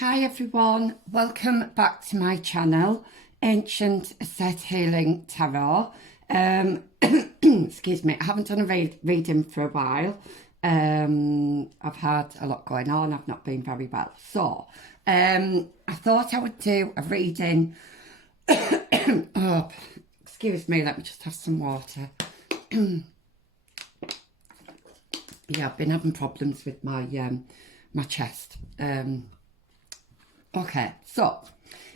Hi everyone, welcome back to my channel, Ancient Set Healing Tarot. Excuse me, I haven't done a reading for a while. I've had a lot going on, I've not been very well. So, I thought I would do a reading. Oh, excuse me, let me just have some water. Yeah, I've been having problems with my my chest. Okay, so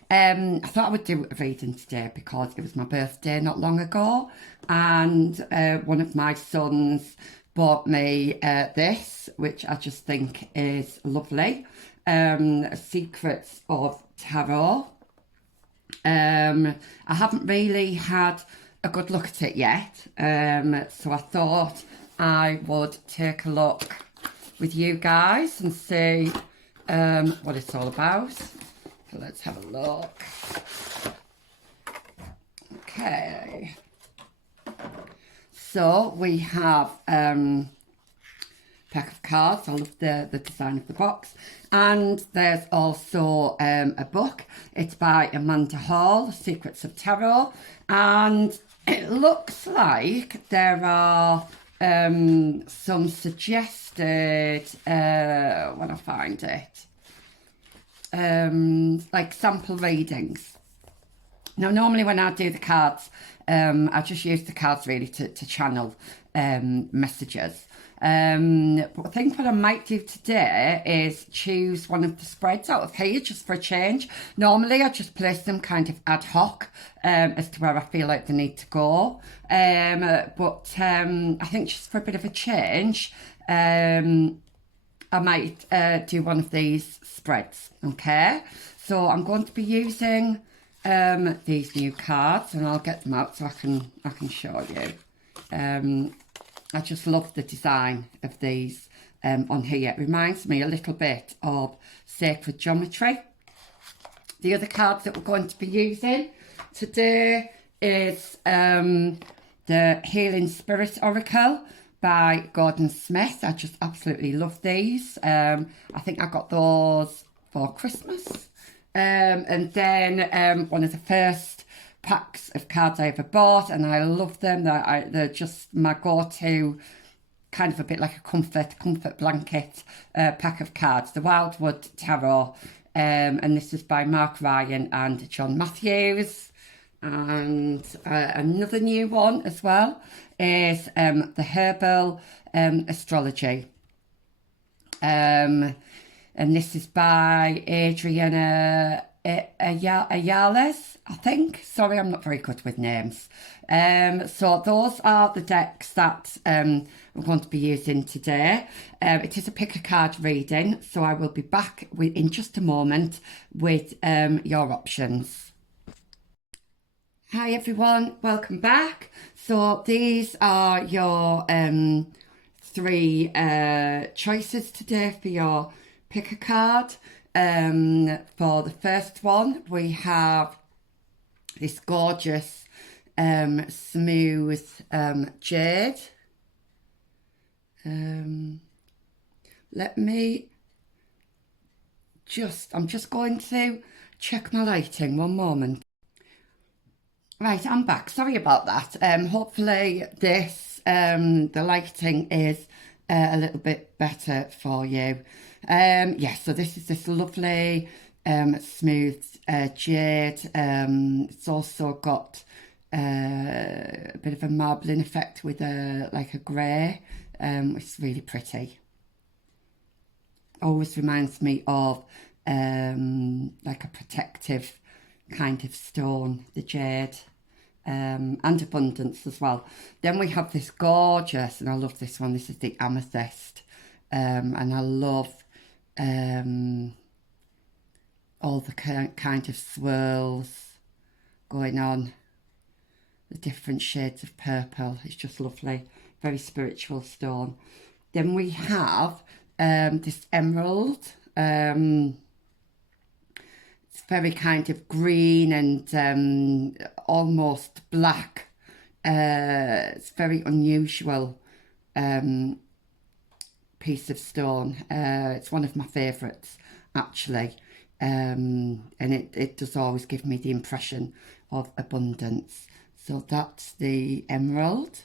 I thought I would do a reading today because it was my birthday not long ago, and one of my sons bought me this, which I just think is lovely. Secrets of Tarot. I haven't really had a good look at it yet, so I thought I would take a look with you guys and see what it's all about. So let's have a look. Okay. So we have pack of cards. I love the design of the box. And there's also a book. It's by Amanda Hall, Secrets of Tarot. And it looks like there are some suggested, when I find it, like sample readings. Now, normally when I do the cards, I just use the cards really to channel messages. But I think what I might do today is choose one of the spreads out of here just for a change. Normally I just place them kind of ad hoc as to where I feel like they need to go. But I think just for a bit of a change, I might do one of these spreads. Okay, so I'm going to be using these new cards, and I'll get them out so I can show you. I just love the design of these on here. It reminds me a little bit of Sacred Geometry. The other cards that we're going to be using today is the Healing Spirit Oracle by Gordon Smith. I just absolutely love these. I think I got those for Christmas. And then one of the first packs of cards I ever bought, and I love them. They're just my go-to, kind of a bit like a comfort blanket pack of cards. The Wildwood Tarot, and this is by Mark Ryan and John Matthews. And another new one as well is the Herbal Astrology. And this is by Adriana Ayales, I think. Sorry, I'm not very good with names. So those are the decks that we're going to be using today. It is a pick a card reading, so I will be back in just a moment with your options. Hi everyone, welcome back. So these are your three choices today for your pick a card. For the first one, we have this gorgeous smooth jade. Let me I'm just going to check my lighting, one moment. Right, I'm back. Sorry about that. Hopefully this the lighting is a little bit better for you. Yeah, so this is this lovely smooth jade. It's also got a bit of a marbling effect with like a grey, which is really pretty. Always reminds me of like a protective kind of stone, the jade, and abundance as well. Then we have this gorgeous, and I love this one, this is the amethyst, and I love all the kind of swirls going on, the different shades of purple. It's just lovely, very spiritual stone. Then we have this emerald. It's very kind of green and almost black. It's very unusual piece of stone. It's one of my favourites, actually. and it does always give me the impression of abundance. So that's the emerald.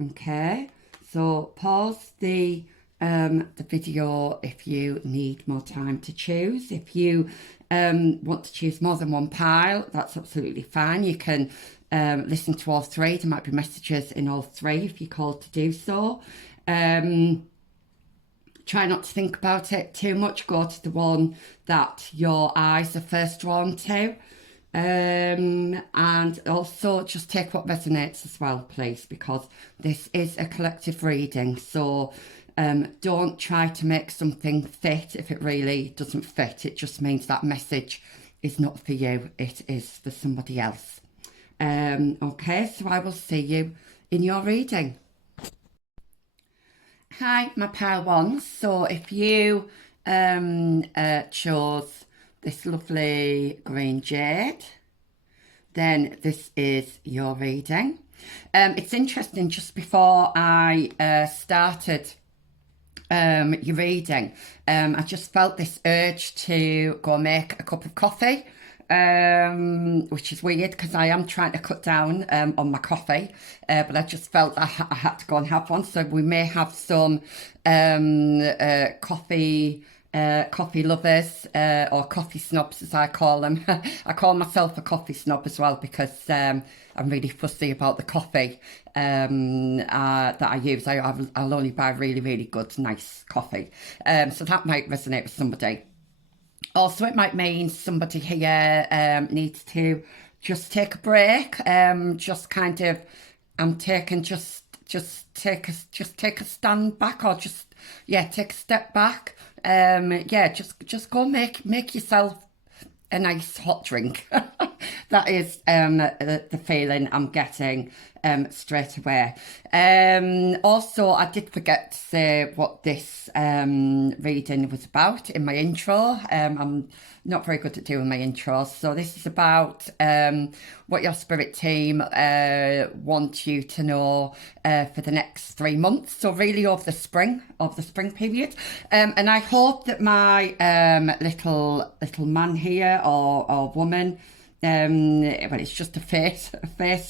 Okay, so pause the video if you need more time to choose. If you want to choose more than one pile, that's absolutely fine. You can listen to all three. There might be messages in all three if you're called to do so. Try not to think about it too much. Go to the one that your eyes are first drawn to. And also just take what resonates as well, please, because this is a collective reading. So don't try to make something fit if it really doesn't fit. It just means that message is not for you. It is for somebody else. Okay, so I will see you in your reading. Hi, my pile ones. So if you chose this lovely green jade, then this is your reading. It's interesting, just before I started your reading, I just felt this urge to go make a cup of coffee, which is weird because I am trying to cut down on my coffee, but I just felt I had to go and have one. So we may have some coffee lovers or coffee snobs, as I call them. I call myself a coffee snob as well because I'm really fussy about the coffee that I use. I'll only buy really, really good, nice coffee. So that might resonate with somebody. Also, it might mean somebody here needs to just take a break. Just kind of, I'm taking just take a stand back, or take a step back. Just go make yourself a nice hot drink. That is the feeling I'm getting straight away. Also, I did forget to say what this reading was about in my intro. I'm not very good at doing my intros. So this is about what your spirit team want you to know for the next 3 months. So really over the spring period. And I hope that my little man here or woman, well, it's just a face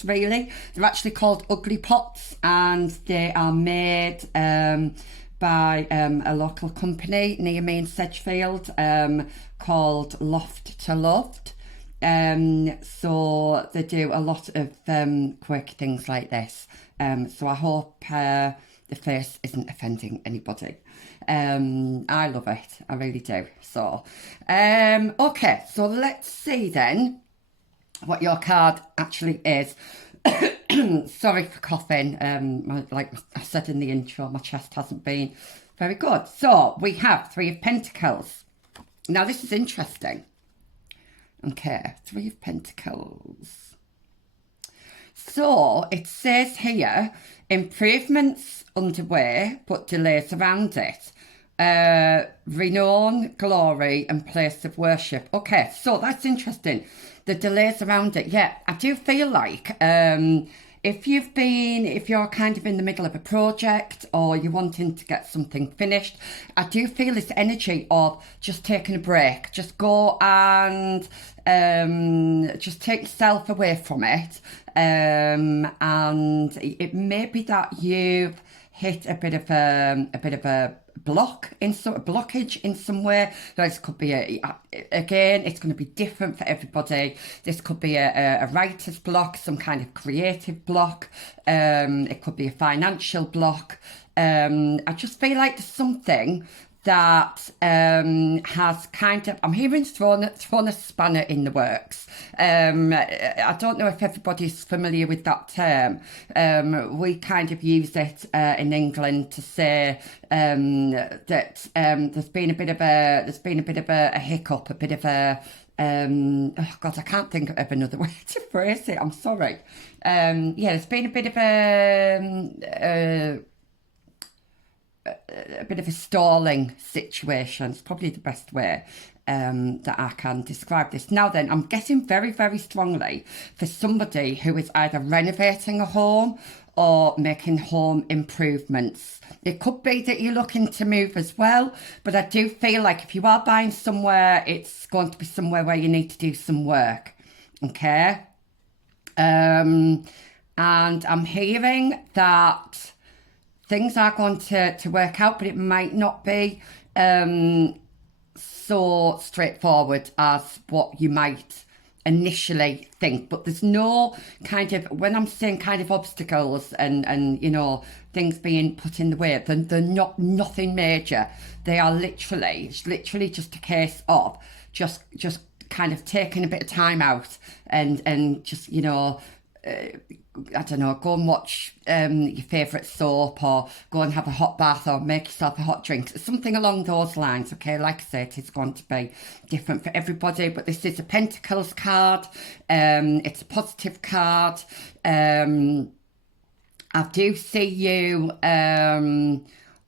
really. They're actually called ugly pots, and they are made by a local company near me in Sedgefield called Loft to Loved. So they do a lot of quirky things like this. So I hope the face isn't offending anybody. I love it, I really do. So okay, so let's see then what your card actually is. Sorry for coughing. Like I said in the intro, my chest hasn't been very good. So we have Three of Pentacles. Now this is interesting. Okay, Three of Pentacles. So it says here, improvements underway, but delays around it. Renown, glory, and place of worship. Okay, so that's interesting. The delays around it. Yeah, I do feel like if you're kind of in the middle of a project or you're wanting to get something finished, I do feel this energy of just taking a break. Just go and just take yourself away from it. And it may be that you've hit a bit of a blockage in some way. This could be again, it's going to be different for everybody. This could be a writer's block, some kind of creative block. It could be a financial block. I just feel like there's something that has kind of, I'm hearing thrown a spanner in the works. I don't know if everybody's familiar with that term. We kind of use it in England to say that there's been a bit of a hiccup, a bit of a oh God, I can't think of another way to phrase it. I'm sorry. There's been a bit of a bit of a stalling situation. It's probably the best way that I can describe this. Now then, I'm getting very, very strongly for somebody who is either renovating a home or making home improvements. It could be that you're looking to move as well, but I do feel like if you are buying somewhere, it's going to be somewhere where you need to do some work, okay? And I'm hearing that things are going to work out, but it might not be so straightforward as what you might initially think. But there's no kind of, when I'm saying kind of obstacles and you know, things being put in the way, they're not nothing major. They are literally just a case of just kind of taking a bit of time out and just, you know, I don't know, go and watch your favourite soap, or go and have a hot bath, or make yourself a hot drink, something along those lines, okay? Like I said, it's going to be different for everybody, but this is a Pentacles card. It's a positive card. I do see you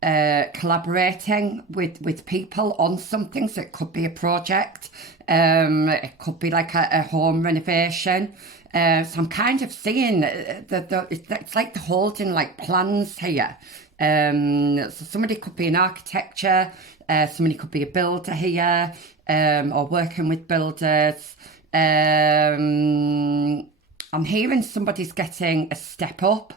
collaborating with people on something, so it could be a project, it could be like a home renovation. So I'm kind of seeing it's like the holding like plans here. So somebody could be in architecture, somebody could be a builder here, or working with builders. I'm hearing somebody's getting a step up,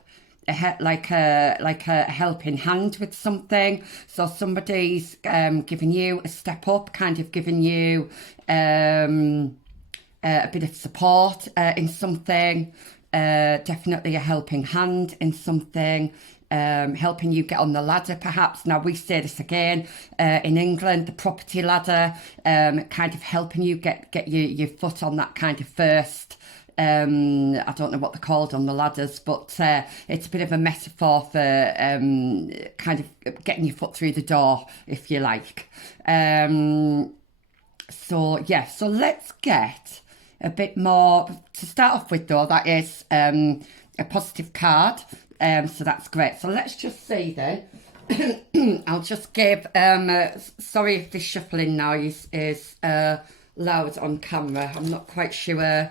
like a helping hand with something. So somebody's giving you a step up, kind of giving you a bit of support in something, definitely a helping hand in something, helping you get on the ladder perhaps. Now we say this again, in England, the property ladder, kind of helping you get your foot on that kind of first, I don't know what they're called on the ladders, but it's a bit of a metaphor for kind of getting your foot through the door, if you like. So yeah, so let's get a bit more to start off with, though. That is a positive card, so that's great. So let's just see then. I'll just give sorry if this shuffling noise is loud on camera. I'm not quite sure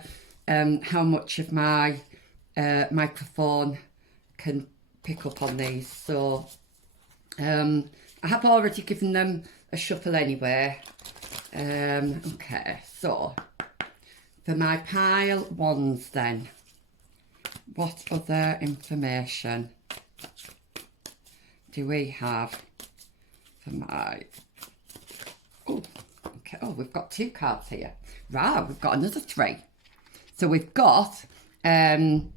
how much of my microphone can pick up on these, so I have already given them a shuffle anyway. Okay, so for my pile ones then, what other information do we have for my, oh, okay, oh, we've got 2 cards here. Right, we've got another 3. So we've got 3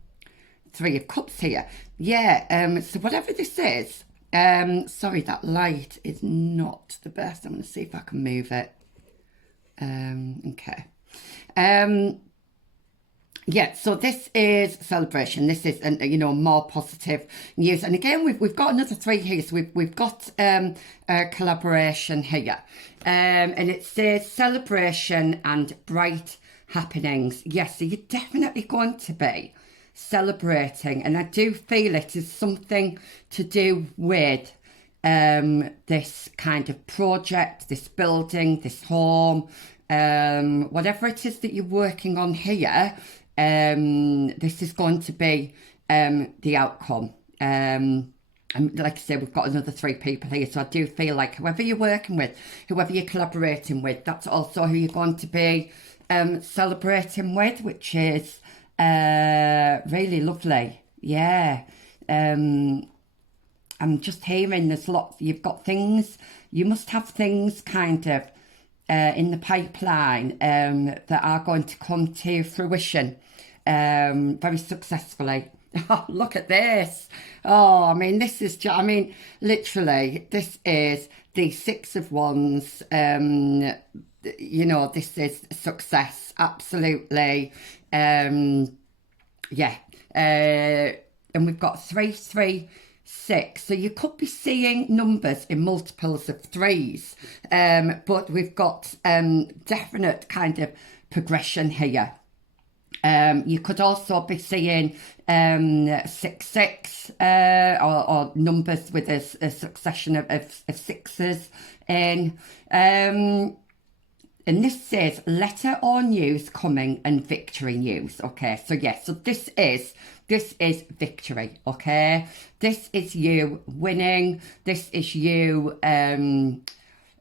of Cups here. Yeah, so whatever this is, sorry, that light is not the best. I'm going to see if I can move it. Okay. Yeah, so this is celebration. This is, you know, more positive news. And again, we've got another 3 here. So we've got a collaboration here, and it says celebration and bright happenings. Yes, so you're definitely going to be celebrating, and I do feel it is something to do with this kind of project, this building, this home. Whatever it is that you're working on here, this is going to be the outcome. And like I said, we've got another 3 people here, so I do feel like whoever you're working with, whoever you're collaborating with, that's also who you're going to be celebrating with, which is really lovely. Yeah. I'm just hearing there's lots, you've got things, you must have things kind of in the pipeline that are going to come to fruition very successfully. Oh, look at this. Oh, I mean, this is just, I mean, literally, this is the 6 of Wands. You know, this is success, absolutely. Yeah. And we've got 3, 3, 6. So you could be seeing numbers in multiples of 3s. But we've got definite kind of progression here. You could also be seeing 6 6 or numbers with a succession of sixes in. And this says letter or news coming and victory news. Okay, so yes, so this is victory. Okay, this is you winning. This is you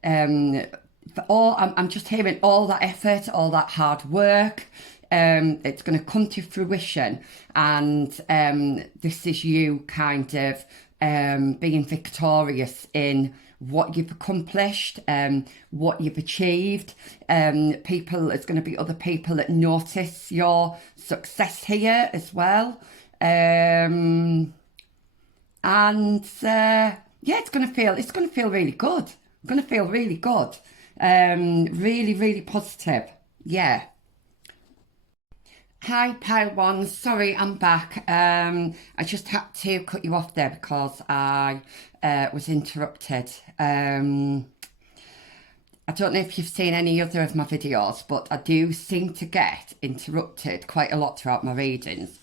for all. I'm just hearing all that effort, all that hard work. It's going to come to fruition, and this is you kind of being victorious in what you've accomplished, what you've achieved. It's going to be other people that notice your success here as well. And yeah, it's going to feel really good. It's going to feel really good. Really, really positive. Yeah. Hi, Pile One. Sorry, I'm back. I just had to cut you off there because I was interrupted. I don't know if you've seen any other of my videos, but I do seem to get interrupted quite a lot throughout my readings,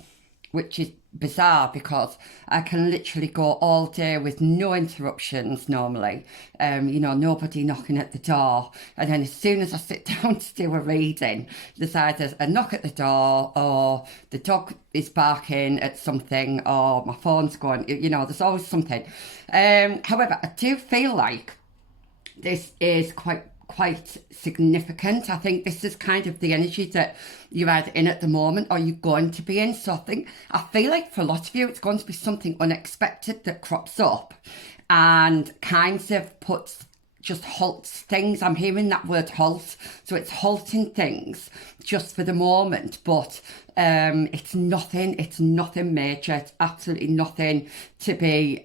which is bizarre because I can literally go all day with no interruptions normally. Nobody knocking at the door, and then as soon as I sit down to do a reading, there's either a knock at the door or the dog is barking at something or my phone's going, there's always something. However, I do feel like this is quite significant. I think this is kind of the energy that you're either in at the moment or you're going to be in. So I feel like for a lot of you, it's going to be something unexpected that crops up and kind of halts things. I'm hearing that word halt. So it's halting things just for the moment, but it's nothing major. It's absolutely nothing to be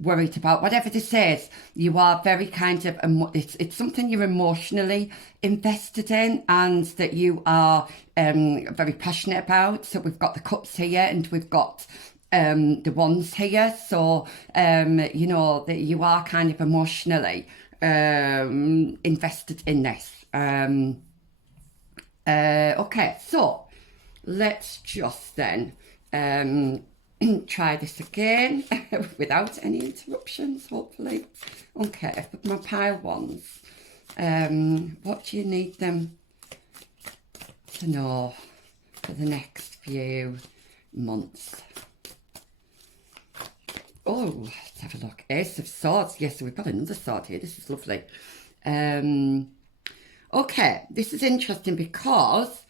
worried about. Whatever this is, you are very kind of, it's something you're emotionally invested in and that you are very passionate about. So we've got the cups here and we've got the wands here. So, that you are kind of emotionally invested in this. Okay, so let's just then try this again without any interruptions, hopefully. Okay, for my pile ones, what do you need them to know for the next few months? Oh, let's have a look. Ace of Swords. Yes, so we've got another sword here. This is lovely. Okay, this is interesting because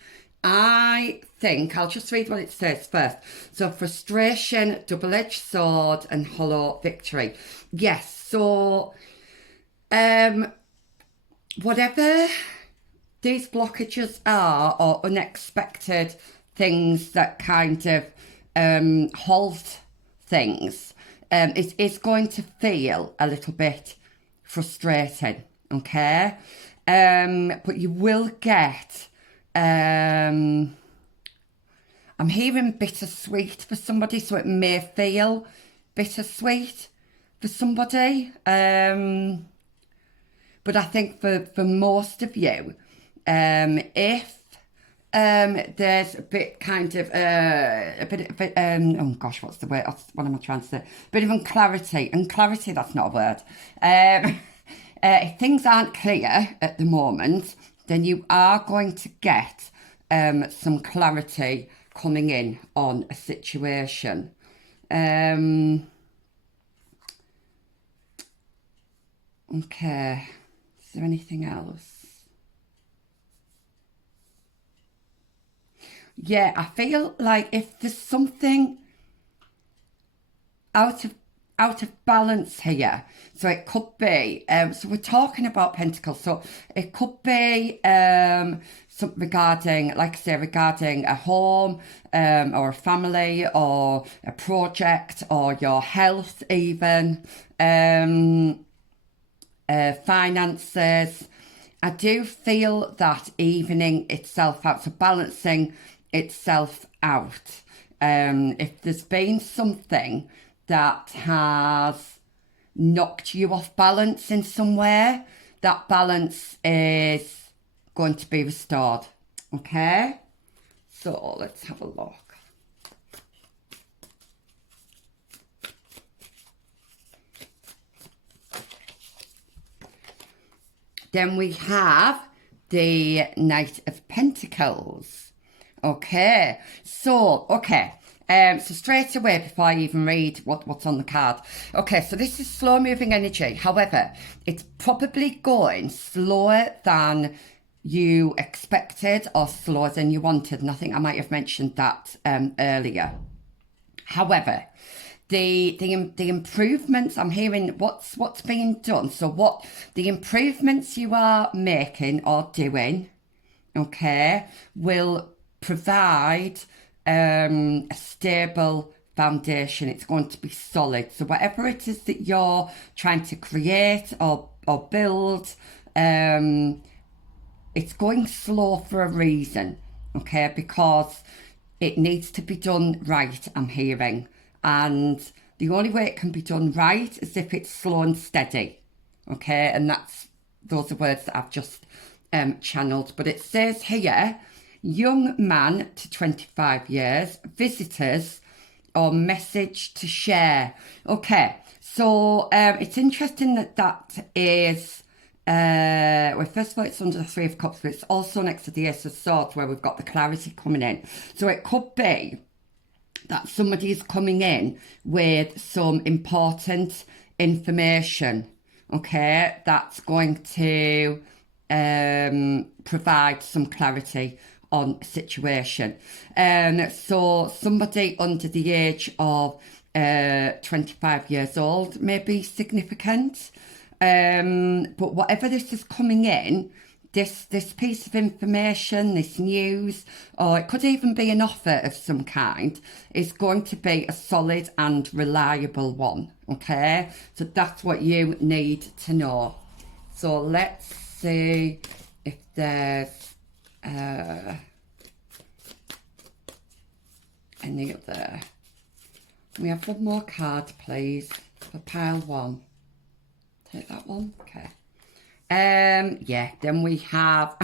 I think I'll just read what it says first. So frustration, double-edged sword, and hollow victory. Yes, so whatever these blockages are or unexpected things that kind of halt things, it's going to feel a little bit frustrating, okay? But you will get, I'm hearing bittersweet for somebody, so it may feel bittersweet for somebody. But I think for most of you, if there's a bit kind of oh gosh, what's the word? What am I trying to say? A bit of unclarity. Unclarity, that's not a word. If things aren't clear at the moment, then you are going to get some clarity coming in on a situation. Okay, is there anything else? Yeah, I feel like if there's something out of balance here, so it could be so we're talking about Pentacles, so it could be regarding, like I say, regarding a home or a family or a project or your health, even finances. I do feel that evening itself out, so balancing itself out. If there's been something that has knocked you off balance in somewhere, that balance is going to be restored. Okay? So let's have a look. Then we have the Knight of Pentacles. Okay, so, so straight away, before I even read what's on the card. Okay, so this is slow moving energy. However, it's probably going slower than you expected or slower than you wanted. And I think I might have mentioned that earlier. However, the improvements I'm hearing, what's being done. So what the improvements you are making or doing, okay, will provide a stable foundation. It's going to be solid. So whatever it is that you're trying to create or build, it's going slow for a reason, okay, because it needs to be done right, I'm hearing. And the only way it can be done right is if it's slow and steady, okay? And those are words that I've just channeled. But it says here, young man to 25 years, visitors or message to share. Okay, so it's interesting that is... well, first of all, it's under the Three of Cups, but it's also next to the Ace of Swords where we've got the clarity coming in. So it could be that somebody is coming in with some important information, okay, that's going to provide some clarity on a situation. So somebody under the age of 25 years old may be significant. But whatever this is coming in, this piece of information, this news, or it could even be an offer of some kind, is going to be a solid and reliable one, okay? So that's what you need to know. So let's see if there's any other. Can we have one more card, please, for pile one? Take that one, okay. Yeah, then we have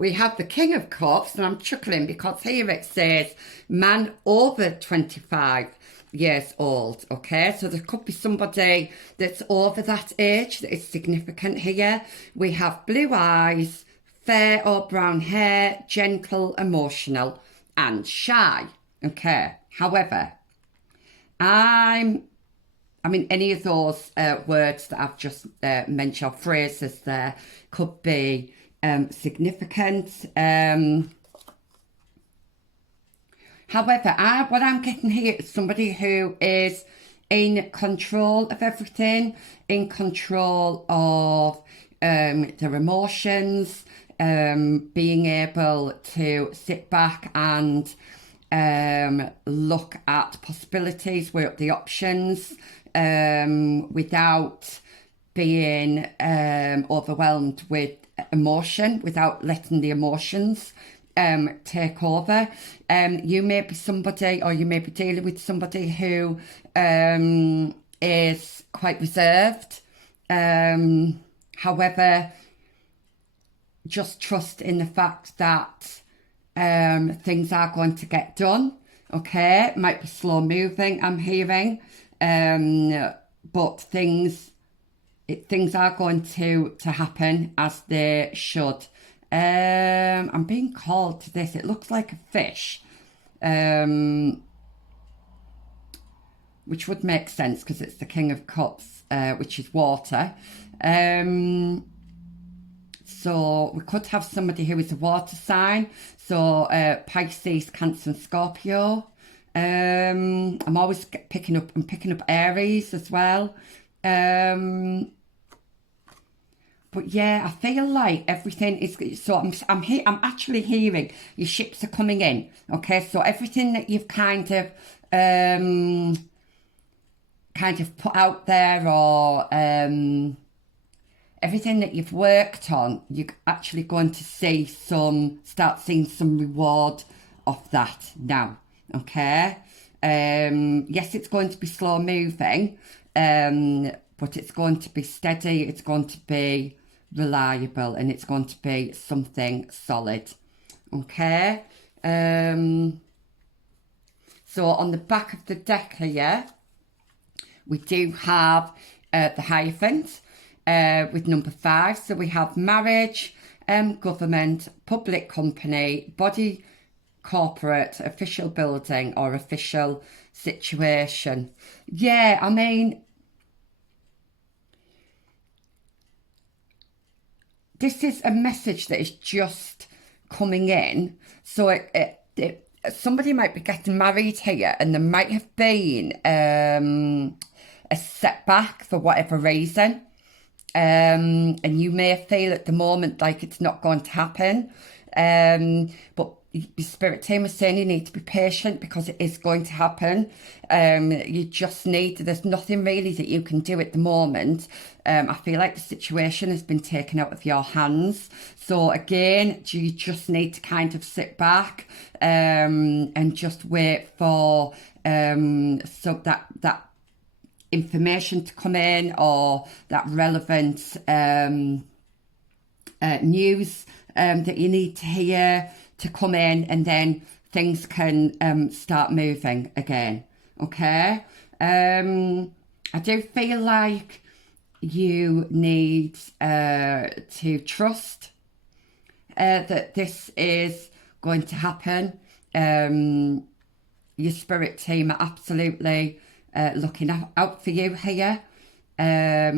we have the King of Cups, and I'm chuckling because here it says man over 25 years old, okay? So there could be somebody that's over that age that is significant here. We have blue eyes, fair or brown hair, gentle, emotional, and shy, okay? However, I mean, any of those words that I've just mentioned, or phrases there, could be significant. However, what I'm getting here is somebody who is in control of everything, in control of their emotions, being able to sit back and look at possibilities, weigh up the options, without being overwhelmed with emotion, without letting the emotions take over. You may be somebody, or you may be dealing with somebody who is quite reserved. However, just trust in the fact that things are going to get done. Okay, it might be slow moving, I'm hearing, but things are going to happen as they should. I'm being called to this. It looks like a fish, which would make sense because it's the King of Cups, which is water. So we could have somebody who is a water sign. So Pisces, Cancer, and Scorpio. I'm always picking up Aries as well. But yeah, I feel like everything is, so I'm actually hearing your ships are coming in. Okay, so everything that you've kind of put out there, or everything that you've worked on, you're actually going to start seeing some reward of that now. Okay, yes, it's going to be slow moving, but it's going to be steady, it's going to be reliable, and it's going to be something solid. Okay, So on the back of the deck here, we do have the hyphens with number 5. So we have marriage, government, public company, body, corporate, official building, or official situation. Yeah, I mean, this is a message that is just coming in. So somebody might be getting married here, and there might have been a setback for whatever reason. And you may feel at the moment like it's not going to happen. But your spirit team is saying you need to be patient because it is going to happen. You just need, there's nothing really that you can do at the moment. I feel like the situation has been taken out of your hands. So again, you just need to kind of sit back and just wait for so that information to come in, or that relevant news that you need to hear to come in, and then things can start moving again. Okay. I do feel like you need to trust that this is going to happen. Your spirit team are absolutely looking out for you here. I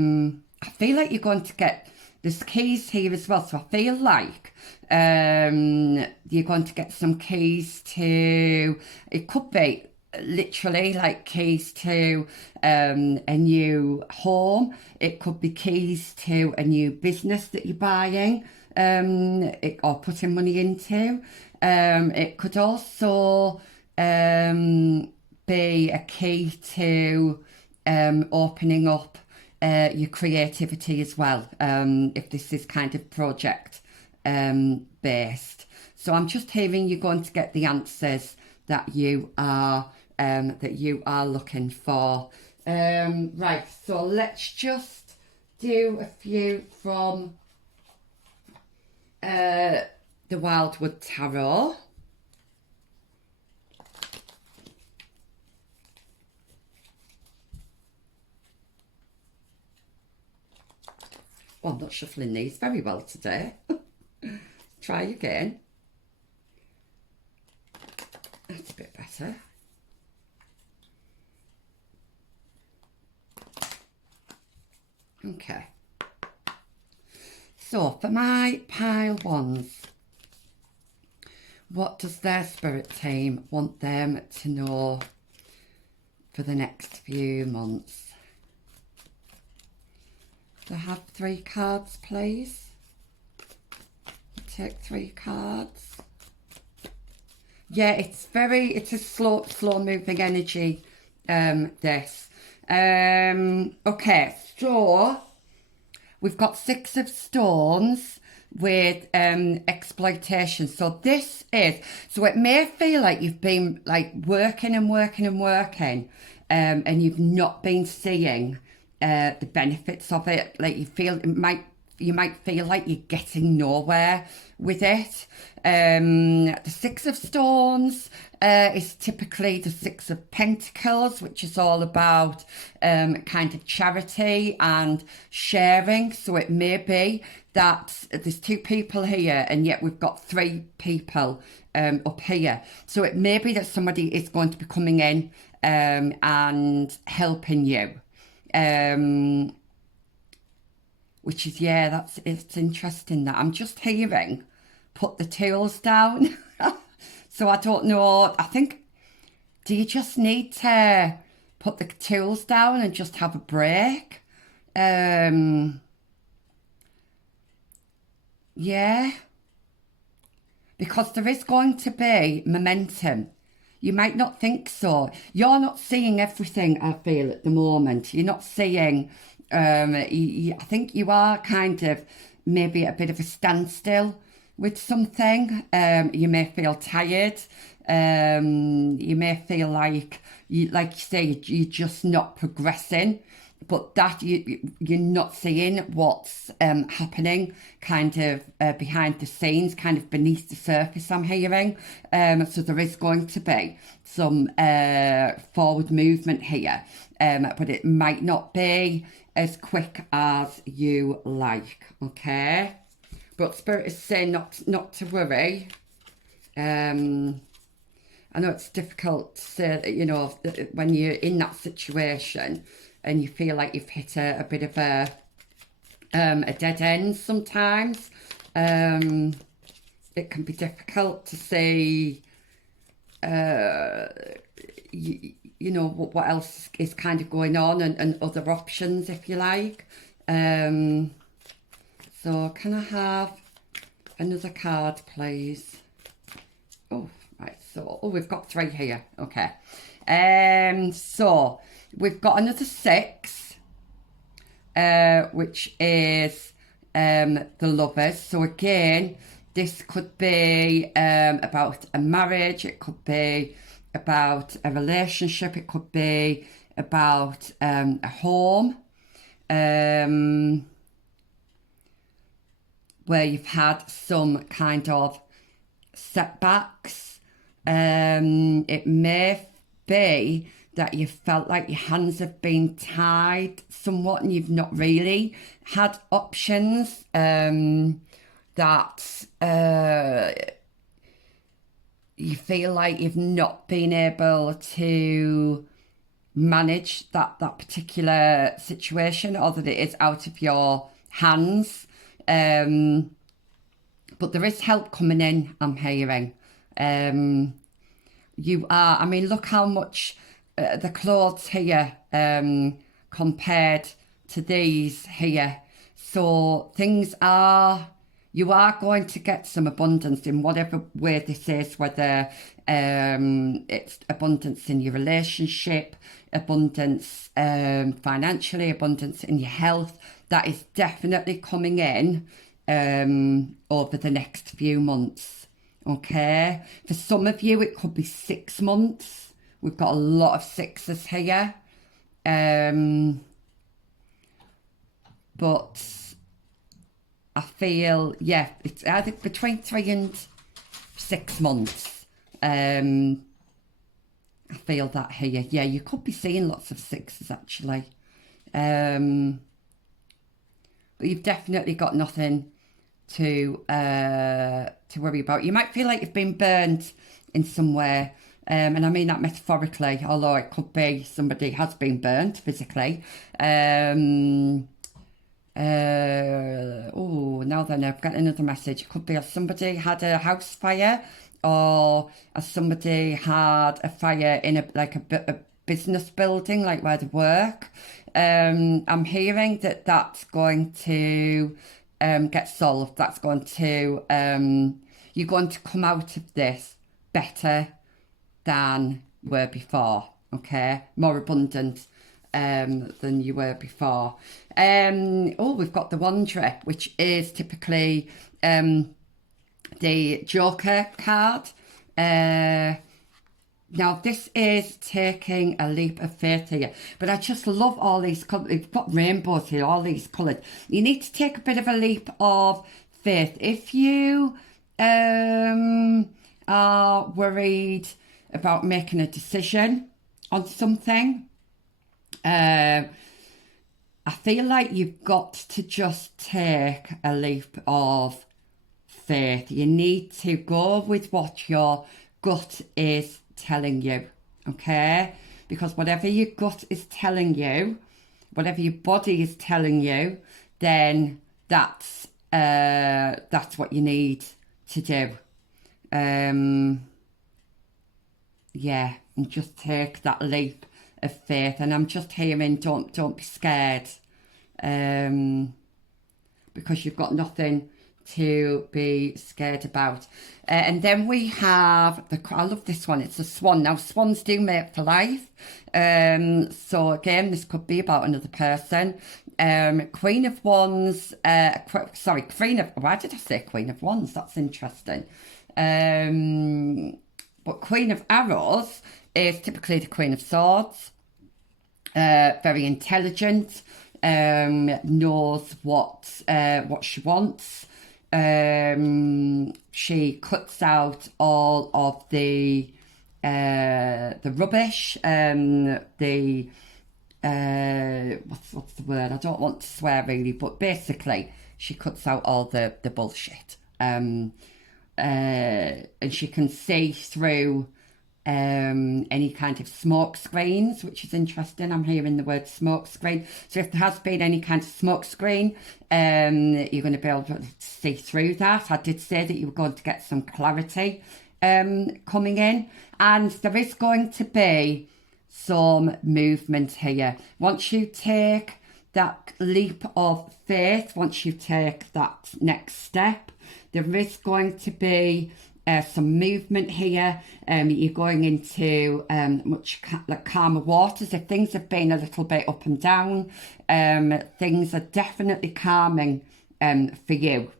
feel like you're going to get, there's keys here as well, so I feel like you're going to get some keys to, it could be literally like keys to a new home. It could be keys to a new business that you're buying or putting money into. It could also be a key to opening up your creativity as well, if this is kind of project based. So I'm just hearing you're going to get the answers that you are looking for. Right, so let's just do a few from the Wildwood Tarot. Well, I'm not shuffling these very well today. Try again. That's a bit better. Okay. So for my pile ones, what does their spirit team want them to know for the next few months? So have 3 cards, please. Take 3 cards. Yeah, it's a slow moving energy, this. Okay, so we've got 6 of Stones with exploitation. So this is, so it may feel like you've been like working and working and working, and you've not been seeing the benefits of it. Like you might feel like you're getting nowhere with it. The 6 of Stones is typically the 6 of Pentacles, which is all about kind of charity and sharing. So it may be that there's 2 people here, and yet we've got 3 people up here. So it may be that somebody is going to be coming in and helping you. Which is, yeah, it's interesting that I'm just hearing put the tools down. So I don't know, I think, do you just need to put the tools down and just have a break? Yeah, because there is going to be momentum. You might not think so. You're not seeing everything, I feel, at the moment. You're not seeing, I think you are kind of maybe a bit of a standstill with something. You may feel tired. You may feel like you say, you're just not progressing but that you're not seeing what's happening kind of behind the scenes, kind of beneath the surface, I'm hearing. So there is going to be some forward movement here, but it might not be as quick as you like, okay? But Spirit is saying not to worry. I know it's difficult to say that, you know, when you're in that situation and you feel like you've hit a bit of a dead end sometimes. It can be difficult to see, you know, what else is kind of going on and other options, if you like. So can I have another card, please? Oh, right, so, we've got 3 here, okay. So, we've got another 6, which is the Lovers. So again, this could be about a marriage, it could be about a relationship, it could be about a home, where you've had some kind of setbacks. It may be that you felt like your hands have been tied somewhat and you've not really had options, that you feel like you've not been able to manage that particular situation, or that it is out of your hands. But there is help coming in, I'm hearing. You are, I mean, look how much the clothes here compared to these here. So things are, you are going to get some abundance in whatever way this is, whether it's abundance in your relationship, abundance financially, abundance in your health. That is definitely coming in over the next few months. Okay, for some of you it could be 6 months. We've got a lot of 6s here, but I feel, yeah, it's either between 3 and 6 months. I feel that here. Yeah, you could be seeing lots of 6s actually, but you've definitely got nothing to worry about. You might feel like you've been burned in some way, and I mean that metaphorically, although it could be somebody has been burnt physically. Oh, now then, I've got another message. It could be as somebody had a house fire, or as somebody had a fire in a business building, like where they work. I'm hearing that that's going to get solved. That's going to, you're going to come out of this better than you were before, okay? More abundant than you were before. Oh, we've got the Wanderer, which is typically the Joker card. Now, this is taking a leap of faith here, but I just love all these colours. We've got rainbows here, all these colours. You need to take a bit of a leap of faith. If you are worried about making a decision on something, I feel like you've got to just take a leap of faith. You need to go with what your gut is telling you, okay? Because whatever your gut is telling you, whatever your body is telling you, then that's what you need to do. Yeah, and just take that leap of faith. And I'm just hearing, don't be scared, because you've got nothing to be scared about. And then we have I love this one, it's a swan. Now swans do mate for life, so again this could be about another person. Queen of Wands, Queen of, why did I say Queen of Wands? That's interesting. But Queen of Arrows is typically the Queen of Swords. very intelligent, knows what she wants. She cuts out all of the rubbish, what's the word? I don't want to swear really, but basically she cuts out all the bullshit. And she can see through any kind of smoke screens, which is interesting. I'm hearing the word smoke screen. So if there has been any kind of smoke screen, you're going to be able to see through that. I did say that you were going to get some clarity coming in, and there is going to be some movement here. Once you take that leap of faith, once you take that next step, there is going to be some movement here. You're going into much like calmer waters. If things have been a little bit up and down, things are definitely calming for you.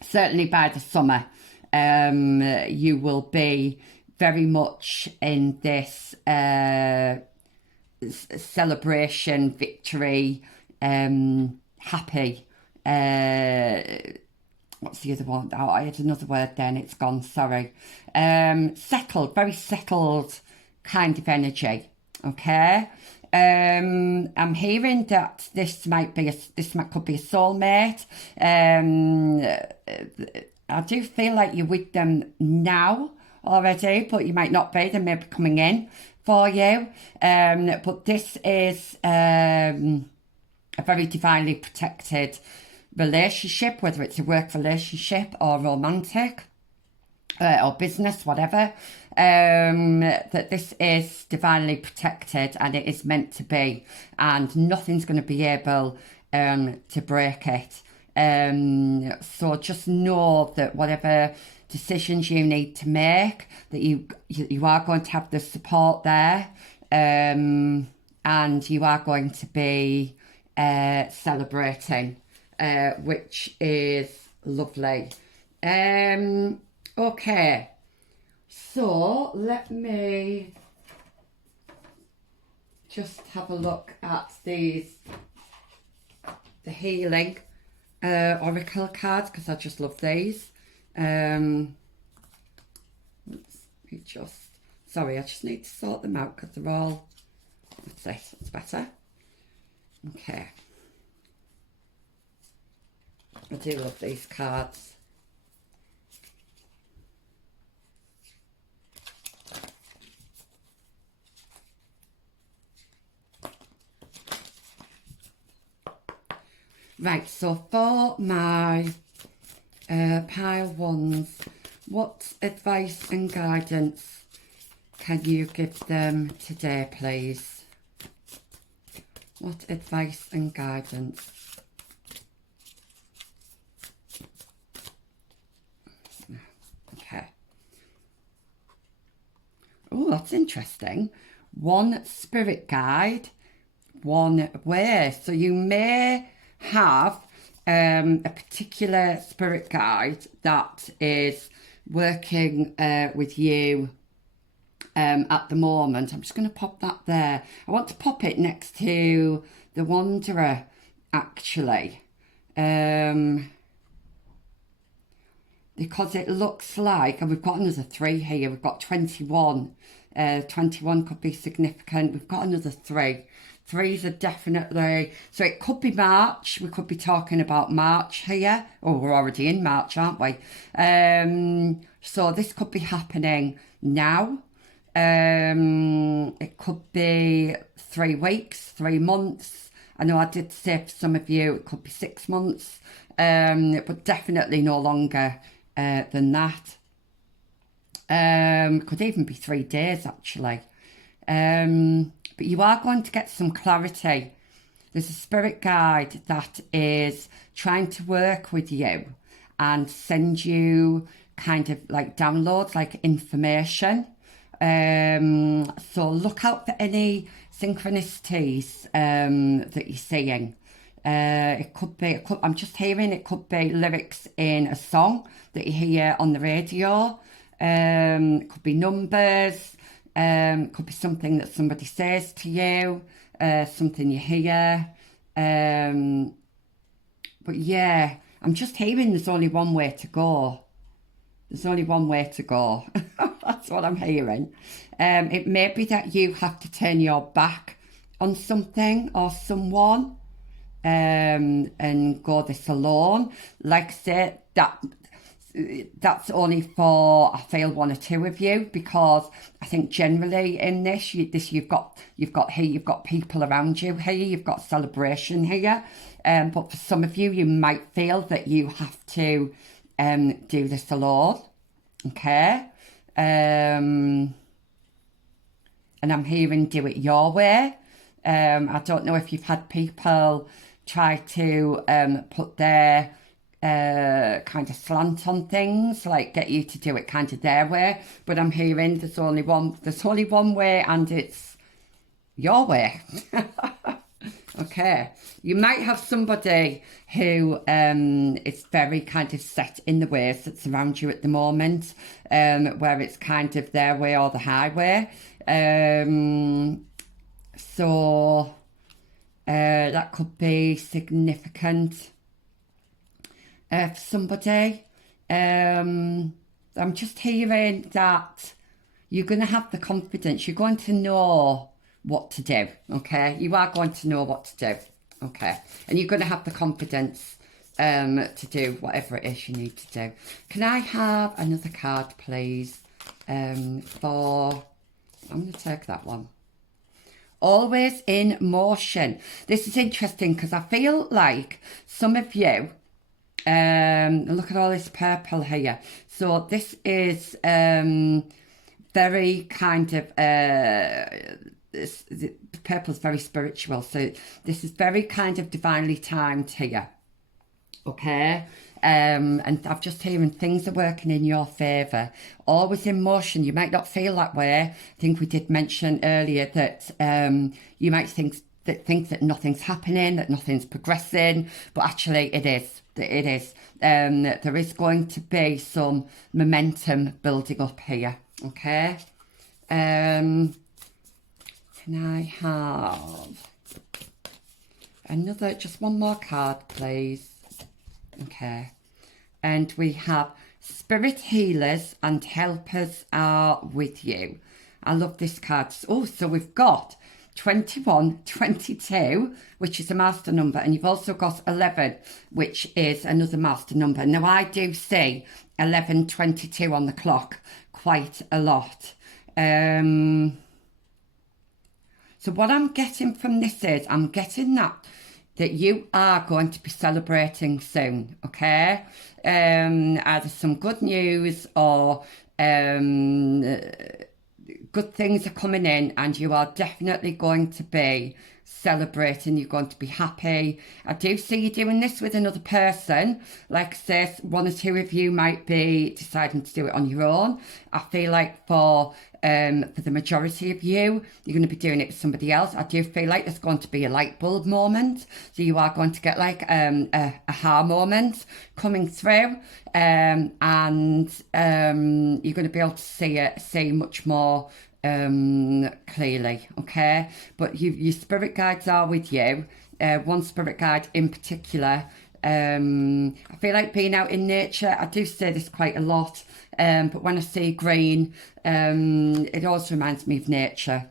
Certainly by the summer, you will be very much in this celebration, victory, happy. What's the other one? Oh, I had another word then, it's gone, sorry. Settled, very settled kind of energy, okay? I'm hearing that this could be a soulmate. I do feel like you're with them now already, but you might not be. They may be coming in for you. But this is a very divinely protected relationship, whether it's a work relationship or romantic or business, whatever. That this is divinely protected and it is meant to be, and nothing's going to be able to break it. So just know that whatever decisions you need to make, that you are going to have the support there, and you are going to be celebrating, which is lovely. Okay, so let me just have a look at the healing oracle cards, because I just love these. I just need to sort them out because they're all, that's better. Okay, I do love these cards. Right, so for my pile ones, what advice and guidance can you give them today, please? What advice and guidance? Okay. Oh, that's interesting. One spirit guide, one way. So you may have a particular spirit guide that is working with you at the moment. I'm just going to pop that there. I want to pop it next to the Wanderer, actually, because it looks like, and we've got another 3 here, we've got 21. 21 could be significant. We've got another 3. 3s are definitely, so it could be March. We could be talking about March here. Oh, we're already in March, aren't we? So this could be happening now. It could be 3 weeks, 3 months. I know I did say for some of you it could be 6 months, but definitely no longer than that. Could even be 3 days, actually. But you are going to get some clarity. There's a spirit guide that is trying to work with you and send you kind of like downloads, like information. So look out for any synchronicities that you're seeing. It could be, I'm just hearing it could be lyrics in a song that you hear on the radio. It could be numbers. Could be something that somebody says to you. something you hear. But yeah, I'm just hearing there's only one way to go. There's only one way to go. That's what I'm hearing. It may be that you have to turn your back on something or someone, and go this alone. Like I say, that's only for, I feel, one or two of you, because I think generally in this you've got people around you here, you've got celebration here, but for some of you, you might feel that you have to do this alone. Okay. And I'm hearing do it your way. I don't know if you've had people try to put their kind of slant on things, like get you to do it kind of their way, but I'm hearing there's only one way, and it's your way. Okay, you might have somebody who is very kind of set in the ways that's around you at the moment, where it's kind of their way or the highway. So that could be significant for somebody. I'm just hearing that you're going to have the confidence. You're going to know what to do, okay? You are going to know what to do, okay? And you're going to have the confidence to do whatever it is you need to do. Can I have another card, please? I'm going to take that one. Always in motion. This is interesting because I feel like some of you, look at all this purple here. So this is very kind of, the purple's very spiritual. So this is very kind of divinely timed here. Okay. And I've just hearing things are working in your favour. Always in motion. You might not feel that way. I think we did mention earlier that you might think that nothing's happening, that nothing's progressing, but actually it is. It is. There is going to be some momentum building up here. Okay. Can I have another, just one more card, please? Okay. And we have spirit healers and helpers are with you. I love this card. Oh, so we've got 21, 22, which is a master number, and you've also got 11, which is another master number. Now, I do see 11:22 on the clock quite a lot. So what I'm getting from this is, I'm getting that you are going to be celebrating soon, okay? Either some good news or good things are coming in, and you are definitely going to be celebrating. You're going to be happy. I do see you doing this with another person. Like I say, one or two of you might be deciding to do it on your own. I feel like for the majority of you, you're going to be doing it with somebody else. I do feel like there's going to be a light bulb moment. So you are going to get like a aha moment coming through, and you're going to be able to see much more clearly, okay? But your spirit guides are with you. One spirit guide in particular, I feel like being out in nature. I do say this quite a lot, but when I see green, it also reminds me of nature.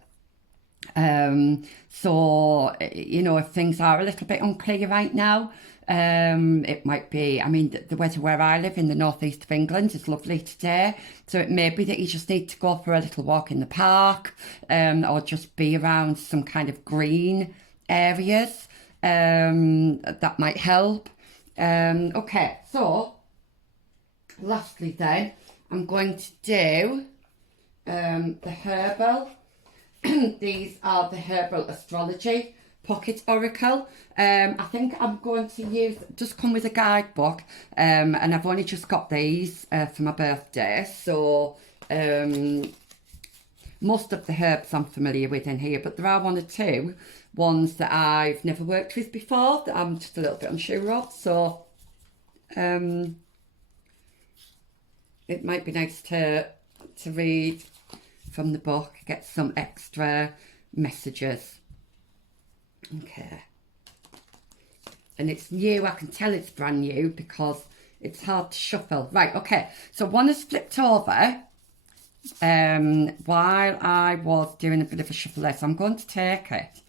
So, you know, if things are a little bit unclear right now, it might be, I mean, the weather where I live in the northeast of England is lovely today. So it may be that you just need to go for a little walk in the park, or just be around some kind of green areas. That might help. Okay, so lastly then, I'm going to do the herbal. These are the herbal astrology pocket oracle. I think I'm going to just come with a guidebook, and I've only just got these for my birthday, so most of the herbs I'm familiar with in here, but there are one or two ones that I've never worked with before that I'm just a little bit unsure of, so it might be nice to read from the book, get some extra messages. Okay. And it's new. I can tell it's brand new because it's hard to shuffle. Right, okay. So one has flipped over while I was doing a bit of a shuffle there. So I'm going to take it.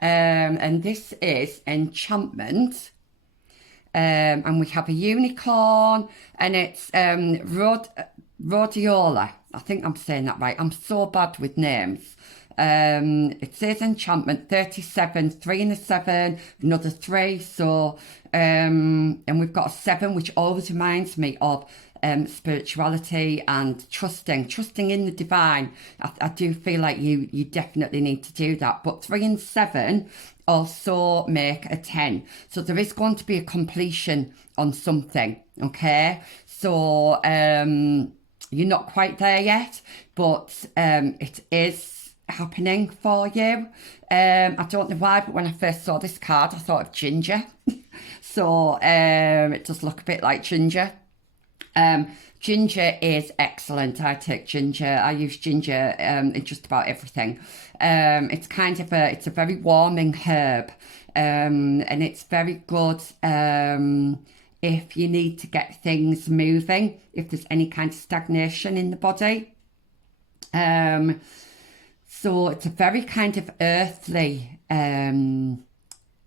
And this is Enchantment. And we have a unicorn, and it's Rhodiola. I think I'm saying that right. I'm so bad with names. It says Enchantment 37, 3 and a 7, another 3. So, and we've got a 7, which always reminds me of spirituality and trusting in the divine. I do feel like you definitely need to do that. But 3 and 7 also make a 10. So there is going to be a completion on something. Okay. So you're not quite there yet, but it is happening for you. I don't know why, but when I first saw this card, I thought of ginger. So it does look a bit like ginger. Ginger is excellent. I take ginger. I use ginger in just about everything. It's kind of it's a very warming herb, and it's very good if you need to get things moving, if there's any kind of stagnation in the body. So it's a very kind of earthly herb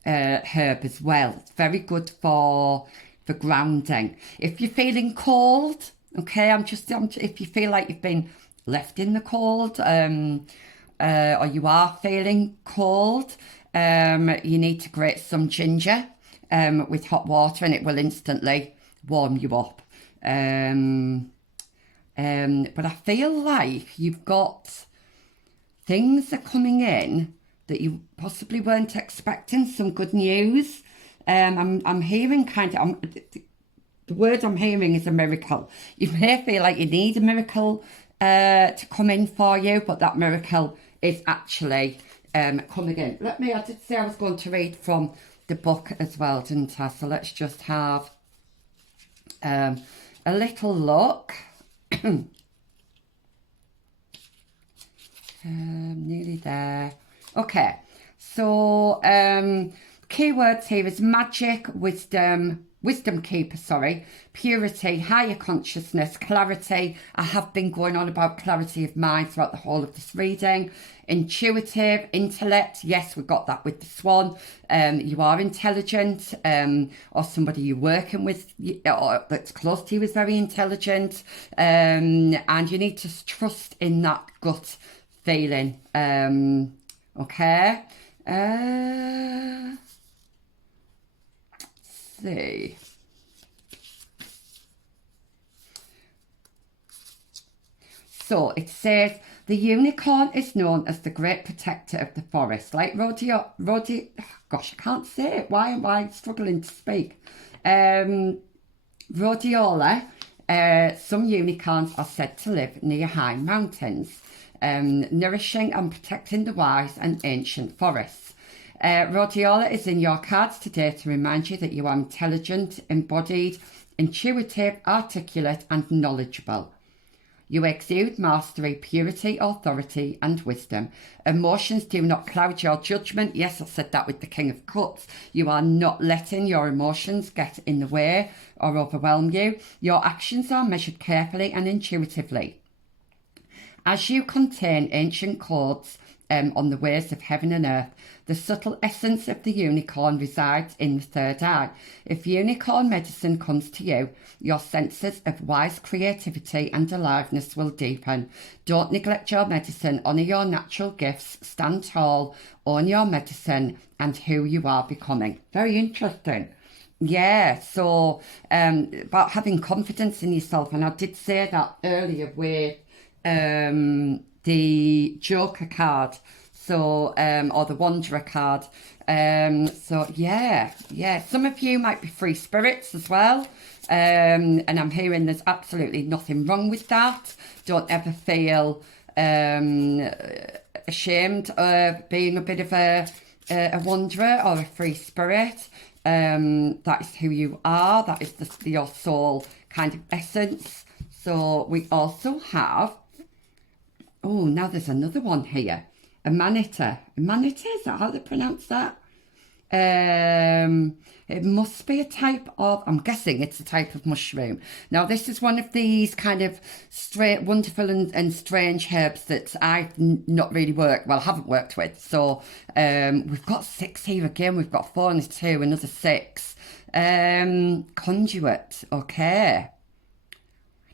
as well. It's very good for grounding. If you're feeling cold, okay, if you feel like you've been left in the cold, or you are feeling cold, you need to grate some ginger with hot water, and it will instantly warm you up. But I feel like you've got things are coming in that you possibly weren't expecting, some good news. I'm hearing the word I'm hearing is a miracle. You may feel like you need a miracle to come in for you, but that miracle is actually coming in. I did say I was going to read from the book as well, didn't I? So let's just have a little look. Nearly there. Okay, so keywords here is magic, wisdom keeper, purity, higher consciousness, clarity. I have been going on about clarity of mind throughout the whole of this reading. Intuitive, intellect. Yes, we got that with the swan. You are intelligent, or somebody you're working with or that's close to you is very intelligent, and you need to trust in that gut feeling. Okay. Let's see. So it says the unicorn is known as the great protector of the forest, like gosh, I can't say it. Why am I struggling to speak? Rhodiola. Some unicorns are said to live near high mountains, nourishing and protecting the wise and ancient forests. Rhodiola is in your cards today to remind you that you are intelligent, embodied, intuitive, articulate and knowledgeable. You exude mastery, purity, authority and wisdom. Emotions do not cloud your judgment. Yes, I said that with the King of Cups. You are not letting your emotions get in the way or overwhelm you. Your actions are measured carefully and intuitively. As you contain ancient codes on the ways of heaven and earth, the subtle essence of the unicorn resides in the third eye. If unicorn medicine comes to you, your senses of wise creativity and aliveness will deepen. Don't neglect your medicine. Honour your natural gifts. Stand tall. Own your medicine and who you are becoming. Very interesting. Yeah, so about having confidence in yourself. And I did say that earlier with the Joker card, so or the Wanderer card. So yeah, some of you might be free spirits as well, and I'm hearing there's absolutely nothing wrong with that. Don't ever feel ashamed of being a bit of a wanderer or a free spirit. That is who you are. That is your soul kind of essence. So we also have, oh, now there's another one here. A manita. A manita, is that how they pronounce that? It must be a type of, I'm guessing it's a type of mushroom. Now, this is one of these kind of wonderful and strange herbs that I've not really haven't worked with. So we've got 6 here again. We've got 4 and 2, another 6. Conduit, okay.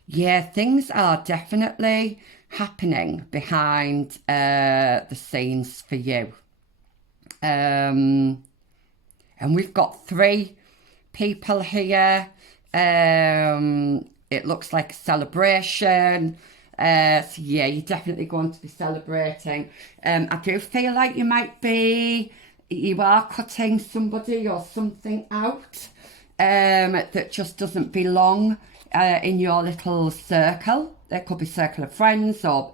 Yeah, things are definitely happening behind the scenes for you. And we've got 3 people here. It looks like a celebration. So yeah, you're definitely going to be celebrating. I do feel like you are cutting somebody or something out that just doesn't belong in your little circle. It could be circle of friends or,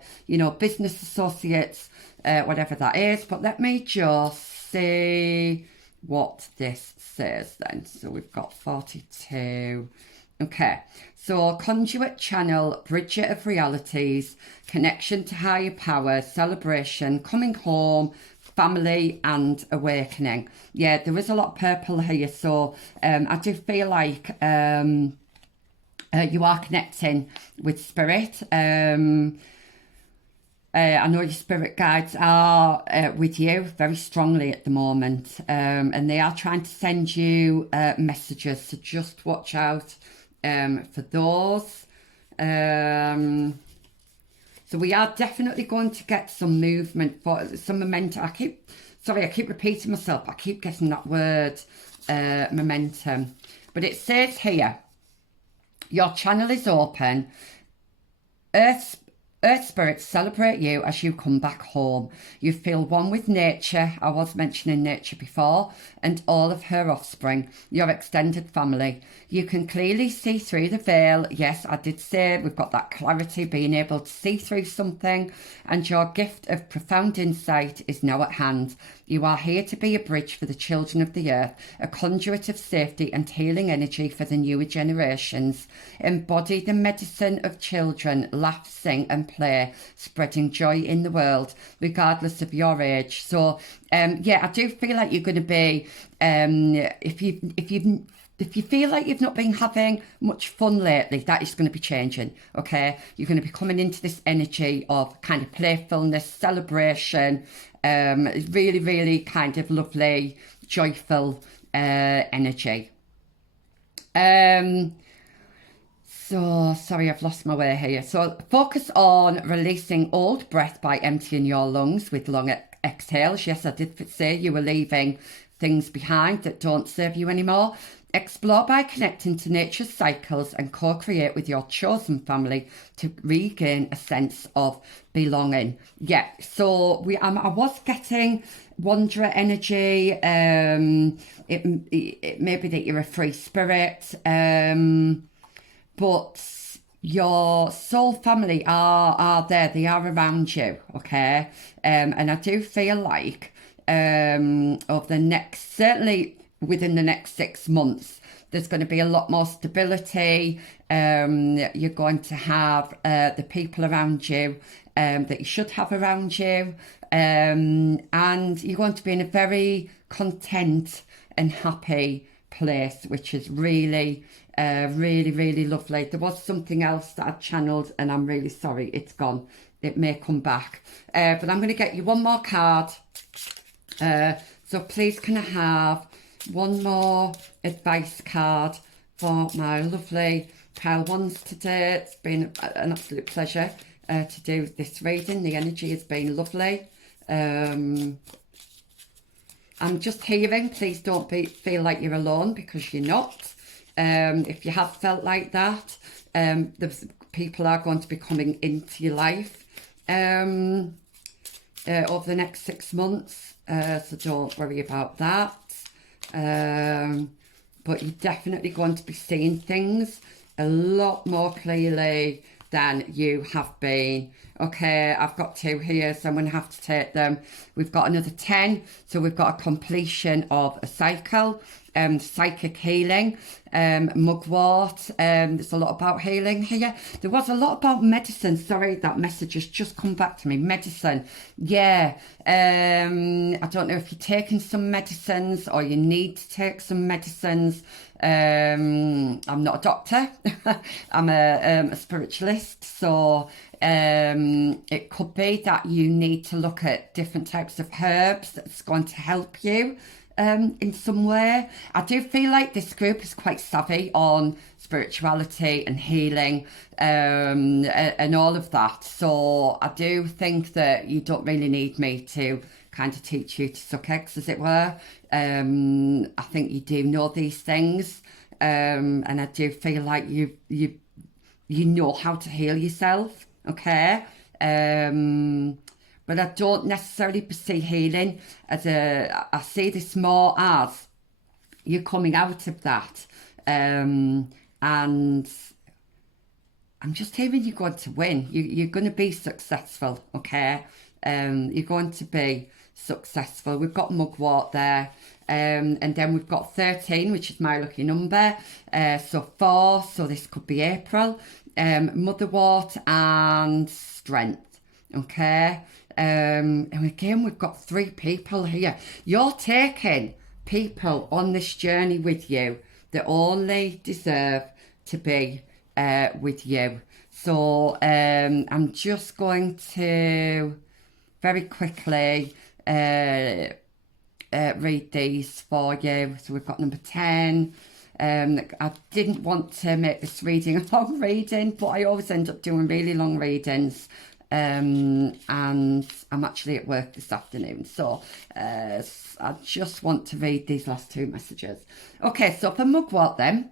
business associates, whatever that is. But let me just see what this says then. So we've got 42. Okay, so conduit, channel, bridger of realities, connection to higher power, celebration, coming home, family and awakening. Yeah, there is a lot of purple here, so I do feel like you are connecting with spirit. I know your spirit guides are with you very strongly at the moment, and they are trying to send you messages, so just watch out for those. So we are definitely going to get some movement, for some momentum. I keep repeating myself. I keep getting that word, momentum. But it says here, your channel is open. Earth spirits celebrate you as you come back home. You feel one with nature, I was mentioning nature before, and all of her offspring, your extended family. You can clearly see through the veil. Yes, I did say we've got that clarity, being able to see through something, and your gift of profound insight is now at hand. You are here to be a bridge for the children of the earth, a conduit of safety and healing energy for the newer generations. Embody the medicine of children, laugh, sing and play, spreading joy in the world, regardless of your age. So, yeah, I do feel like you're going to be, if you feel like you've not been having much fun lately, that is going to be changing, okay? You're going to be coming into this energy of kind of playfulness, celebration, really, really kind of lovely, joyful energy. So, sorry, I've lost my way here. So, focus on releasing old breath by emptying your lungs with long exhales. Yes, I did say you were leaving things behind that don't serve you anymore. Explore by connecting to nature's cycles and co-create with your chosen family to regain a sense of belonging. Yeah, so I was getting wanderer energy. It may be that you're a free spirit, but your soul family are there. They are around you, okay? And I do feel like certainly within the next 6 months, there's going to be a lot more stability. You're going to have the people around you that you should have around you. And you're going to be in a very content and happy place, which is really, really, really lovely. There was something else that I channeled and I'm really sorry, it's gone. It may come back. But I'm going to get you one more card. So please can I have one more advice card for my lovely pile ones today. It's been an absolute pleasure to do this reading. The energy has been lovely. I'm just hearing, please don't feel like you're alone, because you're not. If you have felt like that, people are going to be coming into your life over the next 6 months. So don't worry about that. But you're definitely going to be seeing things a lot more clearly than you have been. Okay, I've got 2 here, so I'm going to have to take them. We've got another 10, so we've got a completion of a cycle. psychic healing, mugwort. There's a lot about healing here. There was a lot about medicine. Sorry, that message has just come back to me. Medicine. Yeah. I don't know if you're taking some medicines or you need to take some medicines. I'm not a doctor. I'm a spiritualist. So it could be that you need to look at different types of herbs that's going to help you in some way. I do feel like this group is quite savvy on spirituality and healing and all of that. So I do think that you don't really need me to kind of teach you to suck eggs, as it were. I think you do know these things, and I do feel like you know how to heal yourself. Okay. But I don't necessarily see healing as I see this more as you're coming out of that. And I'm just hearing you're going to win. You're going to be successful, okay? You're going to be successful. We've got mugwort there. And then we've got 13, which is my lucky number. So 4, so this could be April. Motherwort and strength, okay? And again, we've got 3 people here. You're taking people on this journey with you that only deserve to be with you. So I'm just going to very quickly read these for you. So we've got number 10. I didn't want to make this reading a long reading, but I always end up doing really long readings. And I'm actually at work this afternoon, so I just want to read these last 2 messages. Okay, so for mugwort then,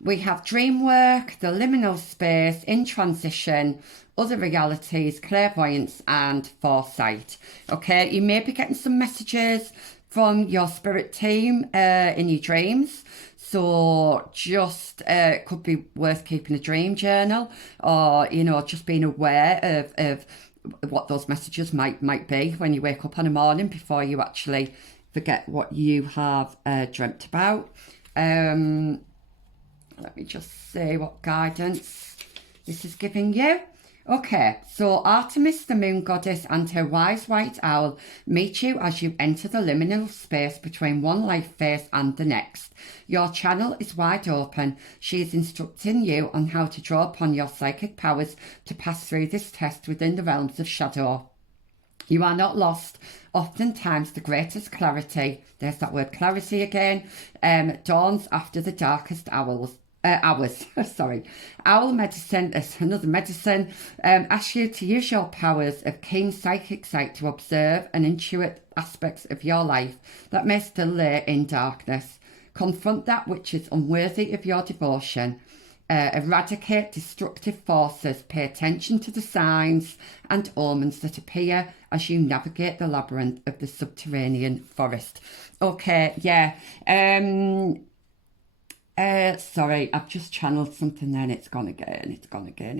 we have dream work, the liminal space, in transition, other realities, clairvoyance and foresight. Okay, you may be getting some messages from your spirit team in your dreams. So just could be worth keeping a dream journal, or, you know, just being aware of what those messages might be when you wake up on a morning before you actually forget what you have dreamt about. Let me just see what guidance this is giving you. Okay, so Artemis, the moon goddess, and her wise white owl meet you as you enter the liminal space between one life phase and the next. Your channel is wide open. She is instructing you on how to draw upon your psychic powers to pass through this test within the realms of shadow. You are not lost. Oftentimes the greatest clarity, there's that word clarity again, dawns after the darkest hours. Owl medicine is another medicine. Asks you to use your powers of keen psychic sight to observe and intuit aspects of your life that may still lay in darkness. Confront that which is unworthy of your devotion. Eradicate destructive forces. Pay attention to the signs and omens that appear as you navigate the labyrinth of the subterranean forest. Okay, yeah. Sorry, I've just channeled something then. It's gone again.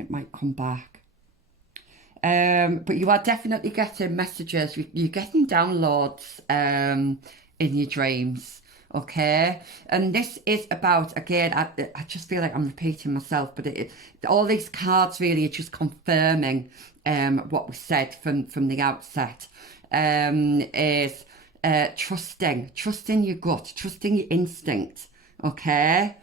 It might come back. But you are definitely getting messages. You're getting downloads in your dreams. Okay, and this is about, again, I just feel like I'm repeating myself, but all these cards really are just confirming what was said from the outset. Is trusting your gut, trusting your instinct. Okay,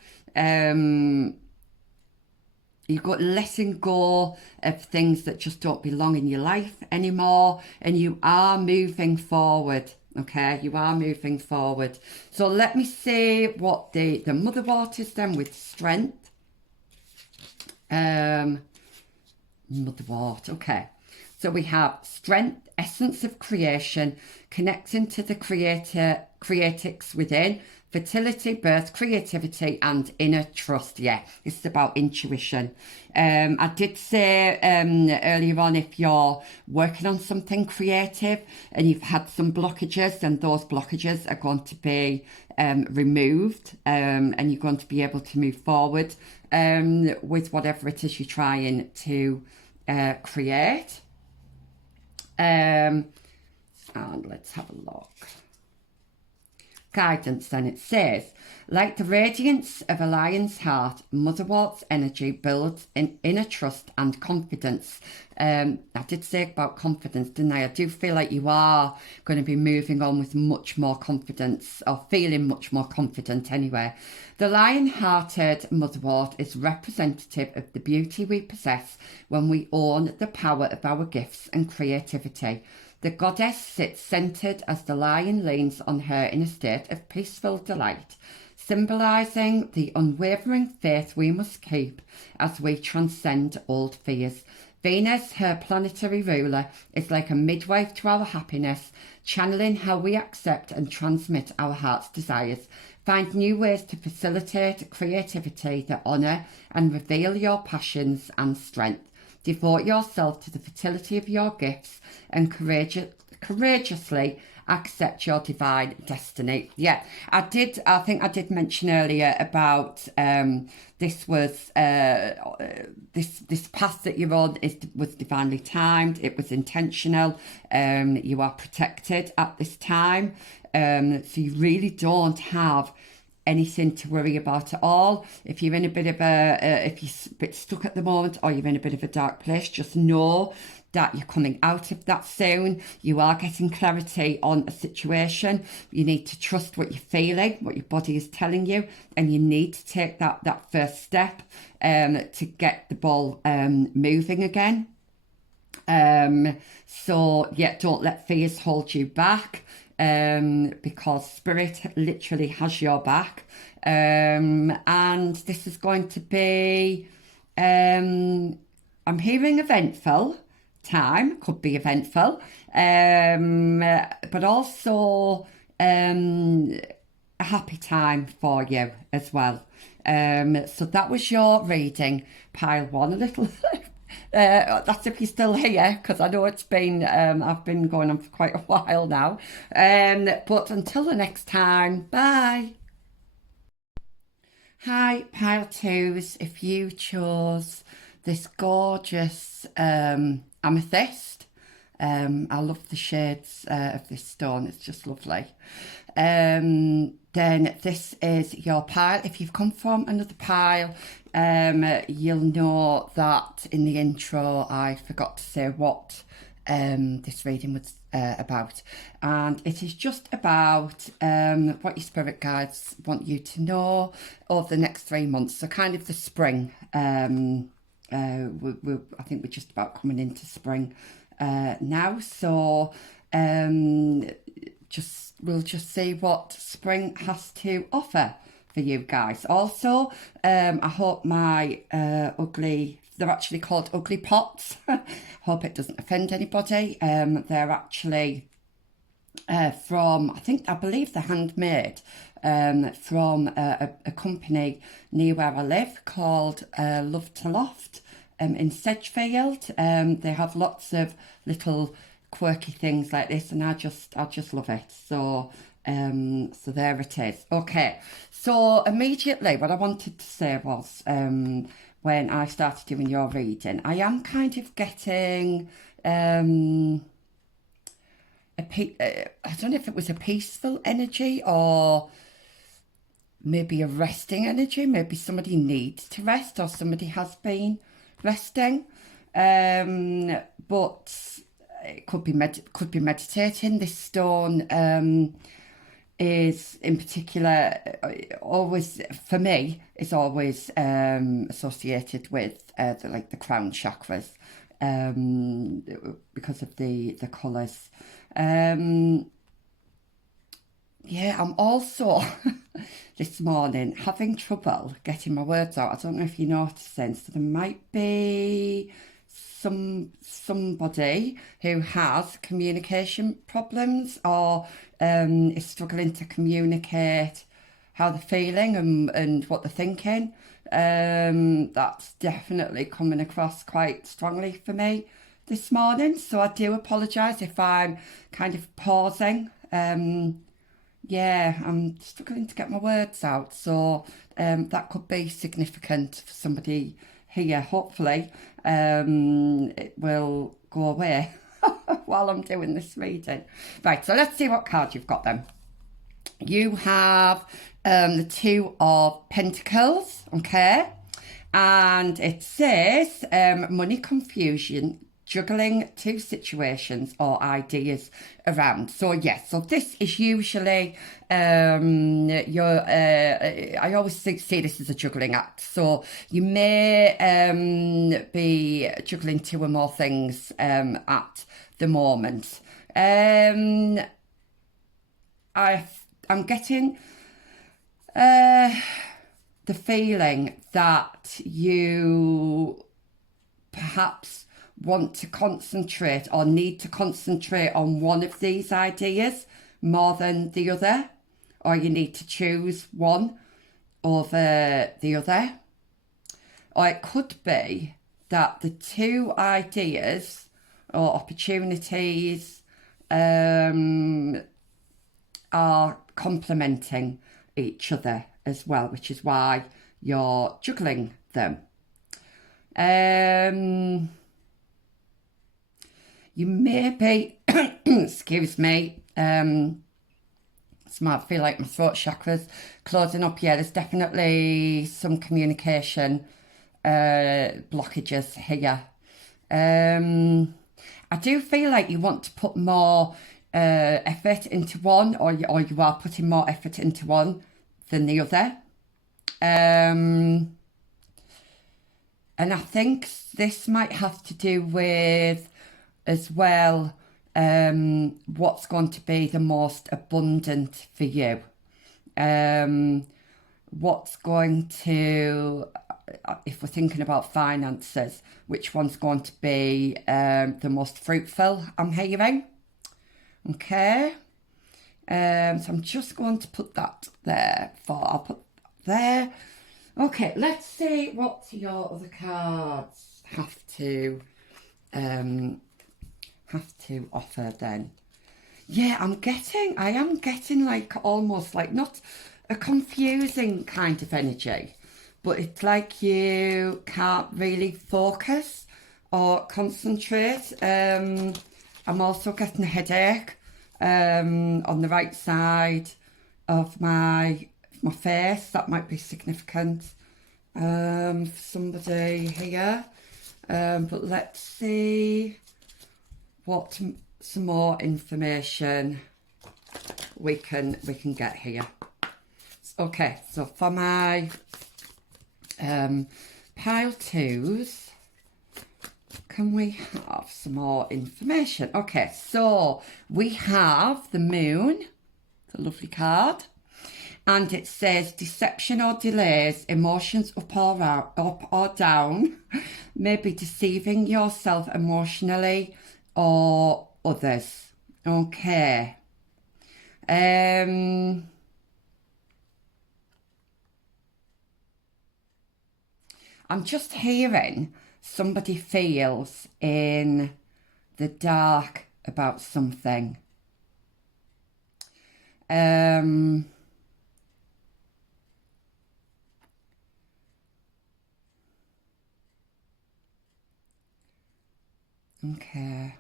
you've got letting go of things that just don't belong in your life anymore, and you are moving forward. Okay, you are moving forward. So let me see what the motherwort is then with strength. Motherwort, okay. So we have strength, essence of creation, connecting to the creatics within, fertility, birth, creativity and inner trust. Yeah, it's about intuition. I did say earlier on, if you're working on something creative and you've had some blockages, then those blockages are going to be removed, and you're going to be able to move forward with whatever it is you're trying to create. And let's have a look. guidance, then it says, like the radiance of a lion's heart, Motherwort's energy builds in inner trust and confidence. I did say about confidence, didn't I? I do feel like you are going to be moving on with much more confidence, or feeling much more confident anyway. The lion-hearted Motherwort is representative of the beauty we possess when we own the power of our gifts and creativity. The goddess sits centered as the lion leans on her in a state of peaceful delight, symbolizing the unwavering faith we must keep as we transcend old fears. Venus, her planetary ruler, is like a midwife to our happiness, channeling how we accept and transmit our heart's desires. Find new ways to facilitate creativity that honour and reveal your passions and strength. Devote yourself to the fertility of your gifts and courageously accept your divine destiny. Yeah, I think I did mention earlier about this was this path that you're on was divinely timed. It was intentional. You are protected at this time, so you really don't have anything to worry about at all. If you're in a bit of if you're a bit stuck at the moment, or you're in a bit of a dark place, just know that you're coming out of that soon. You are getting clarity on a situation. You need to trust what you're feeling, what your body is telling you, and you need to take that first step to get the ball moving again. So yeah, don't let fears hold you back, because spirit literally has your back, and this is going to be I'm hearing eventful time, could be eventful, but also a happy time for you as well. So that was your reading, pile one. A little that's if you're still here, because I know it's been I've been going on for quite a while now, but until the next time, bye. Hi pile twos, if you chose this gorgeous amethyst, I love the shades of this stone, it's just lovely, then this is your pile. If you've come from another pile, you'll know that in the intro I forgot to say what this reading was about, and it is just about what your spirit guides want you to know over the next 3 months, so kind of the spring. I think we're just about coming into spring now, so we'll just see what spring has to offer for you guys. Also, I hope my they're actually called ugly pots. Hope it doesn't offend anybody. They're actually from, I believe they're handmade, from a company near where I live called Love to Loft in Sedgefield. They have lots of little quirky things like this, and I just love it. So so there it is. Okay, so immediately what I wanted to say was, when I started doing your reading, I am kind of getting I don't know if it was a peaceful energy or maybe a resting energy. Maybe somebody needs to rest, or somebody has been resting, but it could be meditating. This stone is in particular always, for me, is always associated with the crown chakras, because of the colours. Yeah, I'm also this morning having trouble getting my words out. I don't know if you noticed then, so there might be somebody who has communication problems, or is struggling to communicate how they're feeling and what they're thinking. That's definitely coming across quite strongly for me this morning, so I do apologise if I'm kind of pausing. Yeah, I'm struggling to get my words out, so that could be significant for somebody here. Hopefully it will go away while I'm doing this reading. Right, so let's see what card you've got then. You have the Two of Pentacles, okay? And it says money confusion, juggling two situations or ideas around. So yes, so this is usually I always see this as a juggling act. So you may be juggling two or more things at the moment. I'm getting the feeling that you perhaps want to concentrate or need to concentrate on one of these ideas more than the other, or you need to choose one over the other. Or it could be that the two ideas or opportunities are complementing each other as well, which is why you're juggling them. You may be, excuse me, I feel like my throat chakra's closing up. Yeah, there's definitely some communication blockages here. I do feel like you want to put more effort into one, or you are putting more effort into one than the other. And I think this might have to do with, as well, what's going to be the most abundant for you. What's going to, if we're thinking about finances, which one's going to be the most fruitful, I'm hearing. Okay. So I'm just going to put that there. I'll put that there. Okay, let's see what your other cards have to offer then. Yeah, I am getting like almost like not a confusing kind of energy, but it's like you can't really focus or concentrate. I'm also getting a headache on the right side of my face. That might be significant for somebody here. But let's see what some more information we can get here. Okay, so for my pile twos, can we have some more information? Okay, so we have the moon, the lovely card, and it says deception or delays, emotions up or down, maybe deceiving yourself emotionally or others. Okay. I'm just hearing somebody feels in the dark about something. Okay.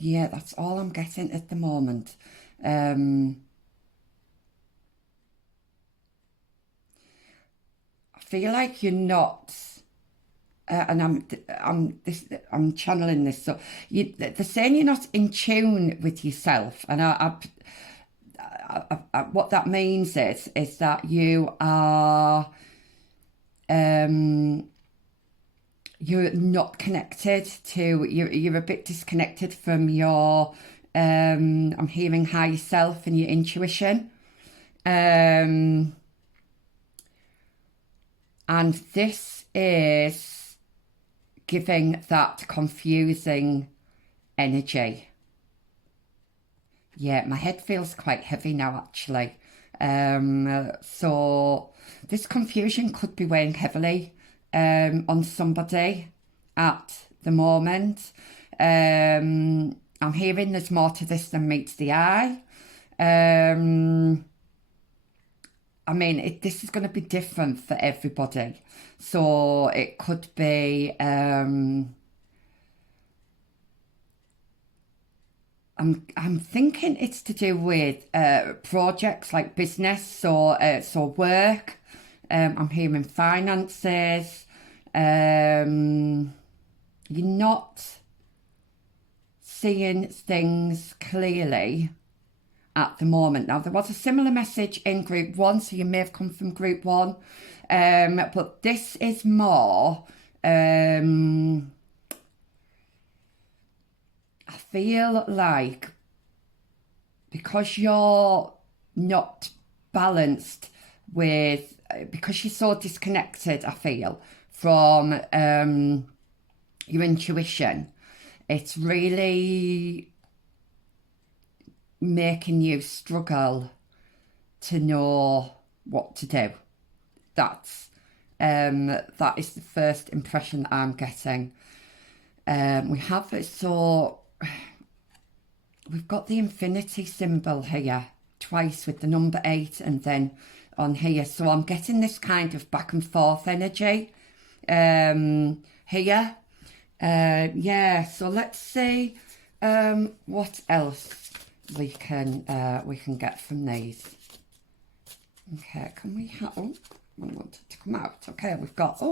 Yeah, that's all I'm getting at the moment. I feel like you're not, and I'm channeling this. So they're saying you're not in tune with yourself, and what that means is that you are, you're not connected to, you're a bit disconnected from your, I'm hearing higher self and your intuition. And this is giving that confusing energy. Yeah, my head feels quite heavy now, actually. So this confusion could be weighing heavily on somebody at the moment. I'm hearing there's more to this than meets the eye. I mean, this is going to be different for everybody. So it could be, I'm thinking it's to do with projects like business or work. I'm hearing finances. You're not seeing things clearly at the moment. Now, there was a similar message in group one, so you may have come from group one. But this is more, I feel like because you're not balanced with, because you're so disconnected, I feel, from your intuition, it's really making you struggle to know what to do. That is the first impression that I'm getting. We have it, so we've got the infinity symbol here twice with the number 8 and then on here. So I'm getting this kind of back and forth energy here. Yeah, so let's see what else we can get from these. Okay, can we have, oh, I want it to come out. Okay, we've got,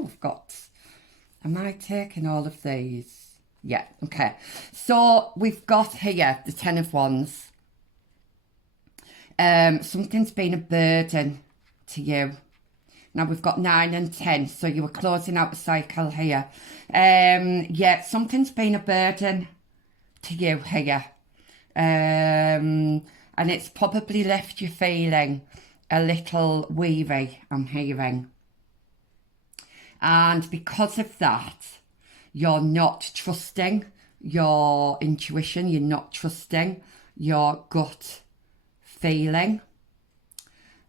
am I taking all of these? Yeah, okay. So we've got here the 10 of Wands. Something's been a burden to you. Now we've got 9 and 10, so you were closing out the cycle here. Yeah, something's been a burden to you here. And it's probably left you feeling a little weary, I'm hearing. And because of that, you're not trusting your intuition, you're not trusting your gut feeling.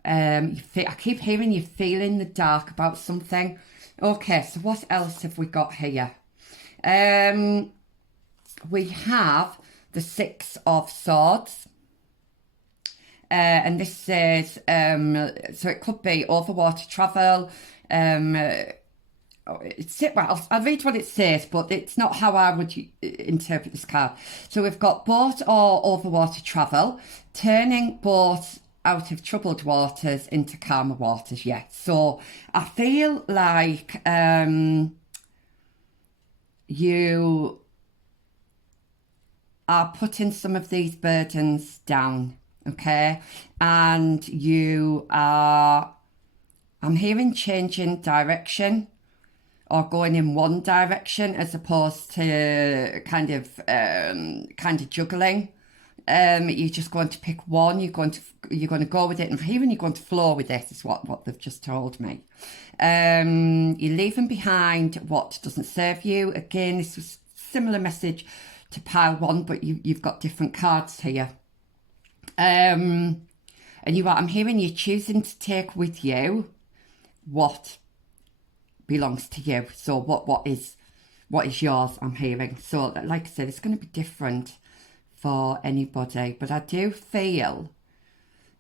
I keep hearing you feel in the dark about something. Okay, so what else have we got here? We have the 6 of Swords. And this says, so it could be overwater travel. I'll read what it says, but it's not how I would interpret this card. So we've got boat or overwater travel, turning boats out of troubled waters into calmer waters. Yeah, so I feel like you are putting some of these burdens down, okay? And you are, I'm hearing changing direction or going in one direction as opposed to kind of juggling. You're just going to pick one. You're going to go with it, and hearing you're going to flow with it is what they've just told me. You're leaving behind what doesn't serve you. Again, this was similar message to pile 1, but you've got different cards here. And I'm hearing you choosing to take with you what belongs to you. So what is yours, I'm hearing. So like I said, it's going to be different for anybody, but I do feel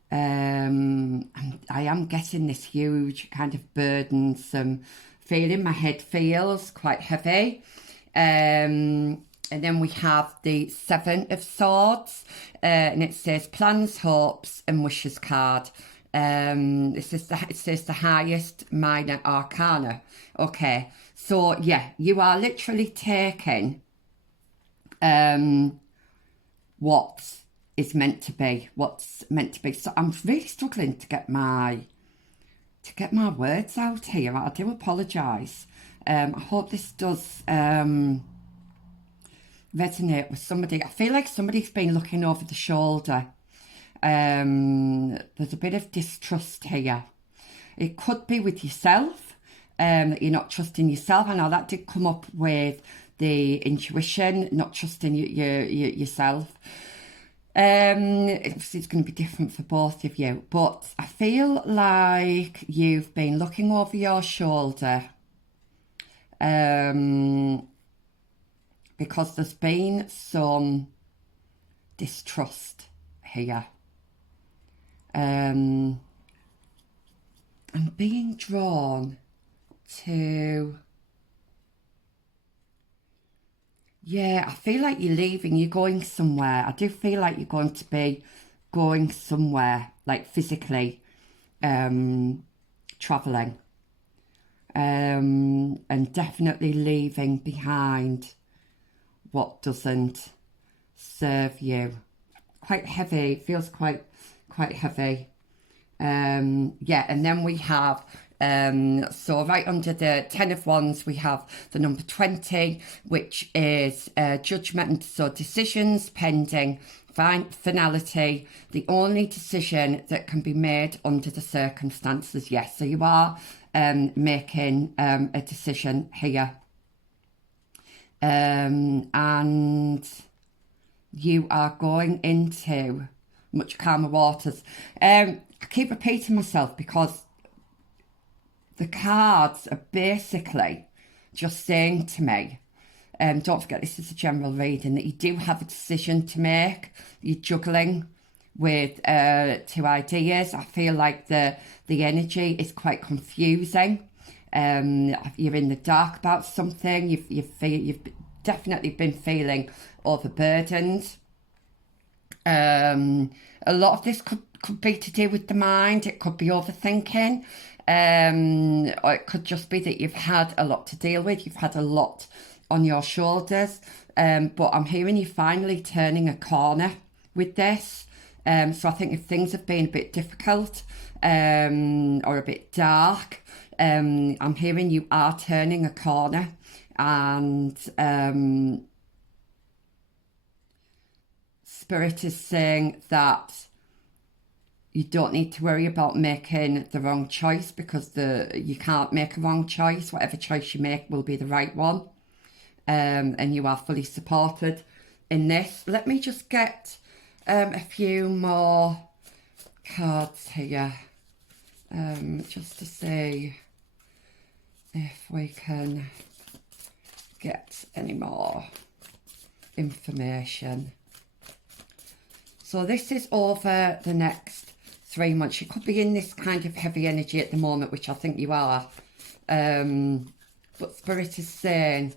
and I am getting this huge kind of burdensome feeling. My head feels quite heavy. And then we have the 7 of Swords, and it says plans, hopes and wishes card. It says the highest minor arcana. Okay, so yeah, you are literally taking what is meant to be, what's meant to be. So I'm really struggling to get my words out here. I do apologise. I hope this does resonate with somebody. I feel like somebody's been looking over the shoulder. There's a bit of distrust here. It could be with yourself, that you're not trusting yourself. I know that did come up with the intuition, not trusting yourself. Obviously it's going to be different for both of you, but I feel like you've been looking over your shoulder because there's been some distrust here. I'm being drawn to yeah, I feel like you're leaving, you're going somewhere. I do feel like you're going to be going somewhere, like physically, travelling. And definitely leaving behind what doesn't serve you. Quite heavy, feels quite heavy. Yeah, and then we have so right under the 10 of Wands we have the number 20, which is judgment, so decisions pending finality, the only decision that can be made under the circumstances. Yes, so you are making a decision here, and you are going into much calmer waters. I keep repeating myself because the cards are basically just saying to me, don't forget this is a general reading, that you do have a decision to make. You're juggling with two ideas. I feel like the energy is quite confusing. You're in the dark about something. You've definitely been feeling overburdened. A lot of this could be to do with the mind. It could be overthinking. Or it could just be that you've had a lot to deal with. You've had a lot on your shoulders. But I'm hearing you finally turning a corner with this. So I think if things have been a bit difficult or a bit dark, I'm hearing you are turning a corner, and Spirit is saying that you don't need to worry about making the wrong choice, because you can't make a wrong choice. Whatever choice you make will be the right one, and you are fully supported in this. Let me just get a few more cards here, just to see if we can get any more information. So this is over the next 3 months. You could be in this kind of heavy energy at the moment, which I think you are. But Spirit is saying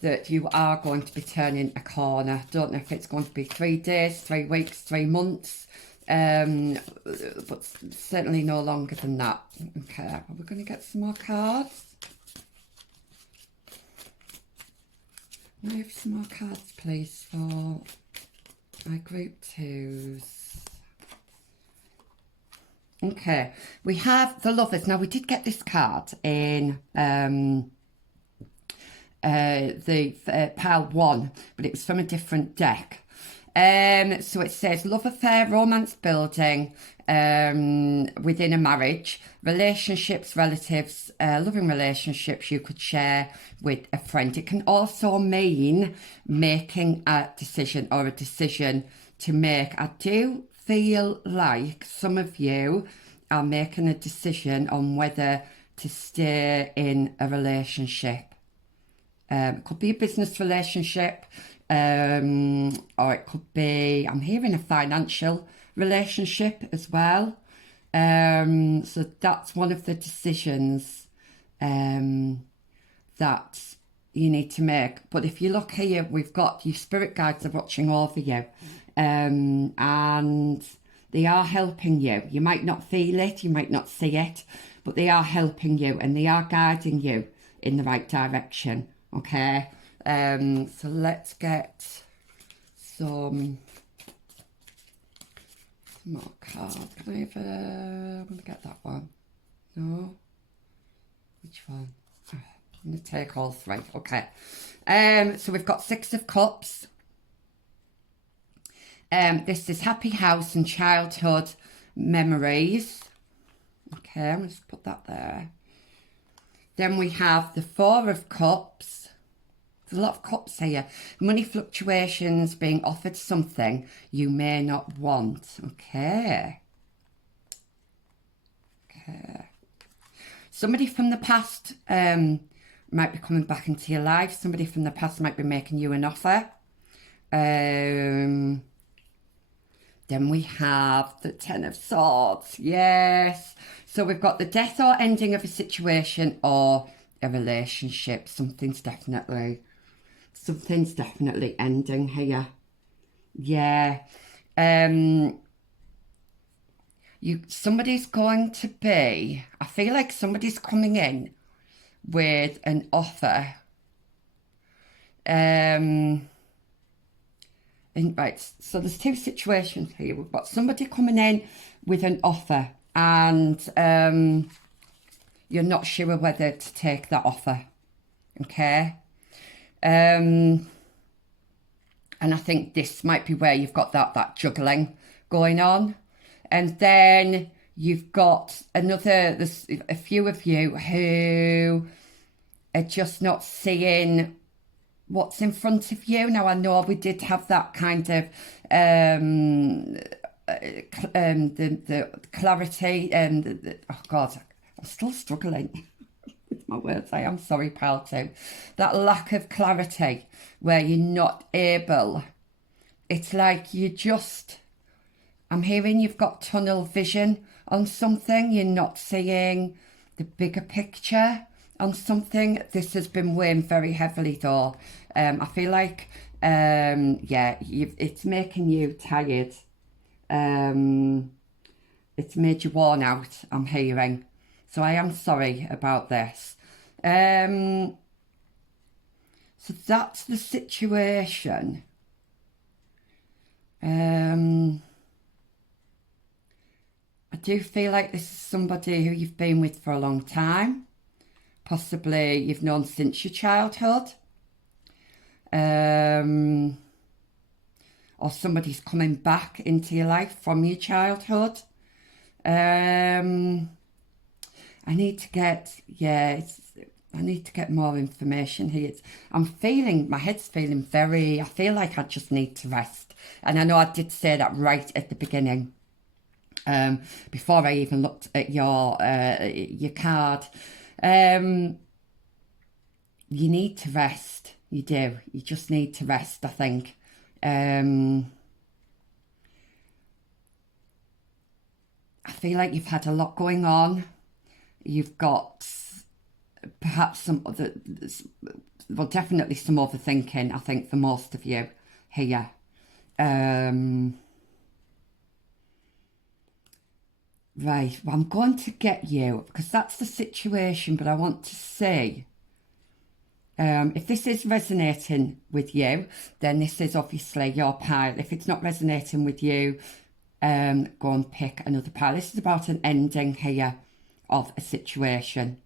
that you are going to be turning a corner. Don't know if it's going to be 3 days, 3 weeks, 3 months, but certainly no longer than that. Okay, are we going to get some more cards? Can I have some more cards, please, for my group twos? Okay, we have the Lovers. Now, we did get this card in the pile 1, but it was from a different deck. So it says love affair, romance building within a marriage, relationships, relatives, loving relationships you could share with a friend. It can also mean making a decision or a decision to make. I do feel like some of you are making a decision on whether to stay in a relationship. It could be a business relationship, or it could be, I'm hearing a financial relationship as well. So that's one of the decisions that you need to make. But if you look here, we've got your spirit guides are watching over you, and they are helping you. You might not feel it, you might not see it, but they are helping you and they are guiding you in the right direction. Okay, so let's get some more cards. Can I have I'm going to get that one. No? Which one? I'm going to take all 3. Okay. So we've got 6 of Cups. This is happy house and childhood memories. Okay, I'm going to put that there. Then we have the 4 of Cups. There's a lot of cups here. Money fluctuations, being offered something you may not want. Okay. Okay. Somebody from the past might be coming back into your life. Somebody from the past might be making you an offer. Then we have the 10 of Swords. Yes. So we've got the death or ending of a situation or a relationship. Something's definitely something's definitely ending here. Yeah. Somebody's going to be, I feel like somebody's coming in with an offer. Right, so there's two situations here. We've got somebody coming in with an offer, and you're not sure whether to take that offer. Okay. And I think this might be where you've got that juggling going on. And then you've got there's a few of you who are just not seeing what's in front of you. Now, I know we did have that kind of the clarity and oh God, I'm still struggling with my words. I am sorry, pal, too. That lack of clarity where you're not able. It's like I'm hearing you've got tunnel vision on something. You're not seeing the bigger picture on something. This has been weighing very heavily, though. I feel like, it's making you tired. It's made you worn out, I'm hearing. So I am sorry about this. So that's the situation. I do feel like this is somebody who you've been with for a long time. Possibly you've known since your childhood. Or somebody's coming back into your life from your childhood. I need to get more information here. My head's feeling I feel like I just need to rest. And I know I did say that right at the beginning. Before I even looked at your card. You need to rest. You do. You just need to rest, I think. I feel like you've had a lot going on. You've got perhaps definitely some overthinking, I think, for most of you here. Right, well, I'm going to get you, because that's the situation, but I want to see. If this is resonating with you, then this is obviously your pile. If it's not resonating with you, go and pick another pile. This is about an ending here of a situation.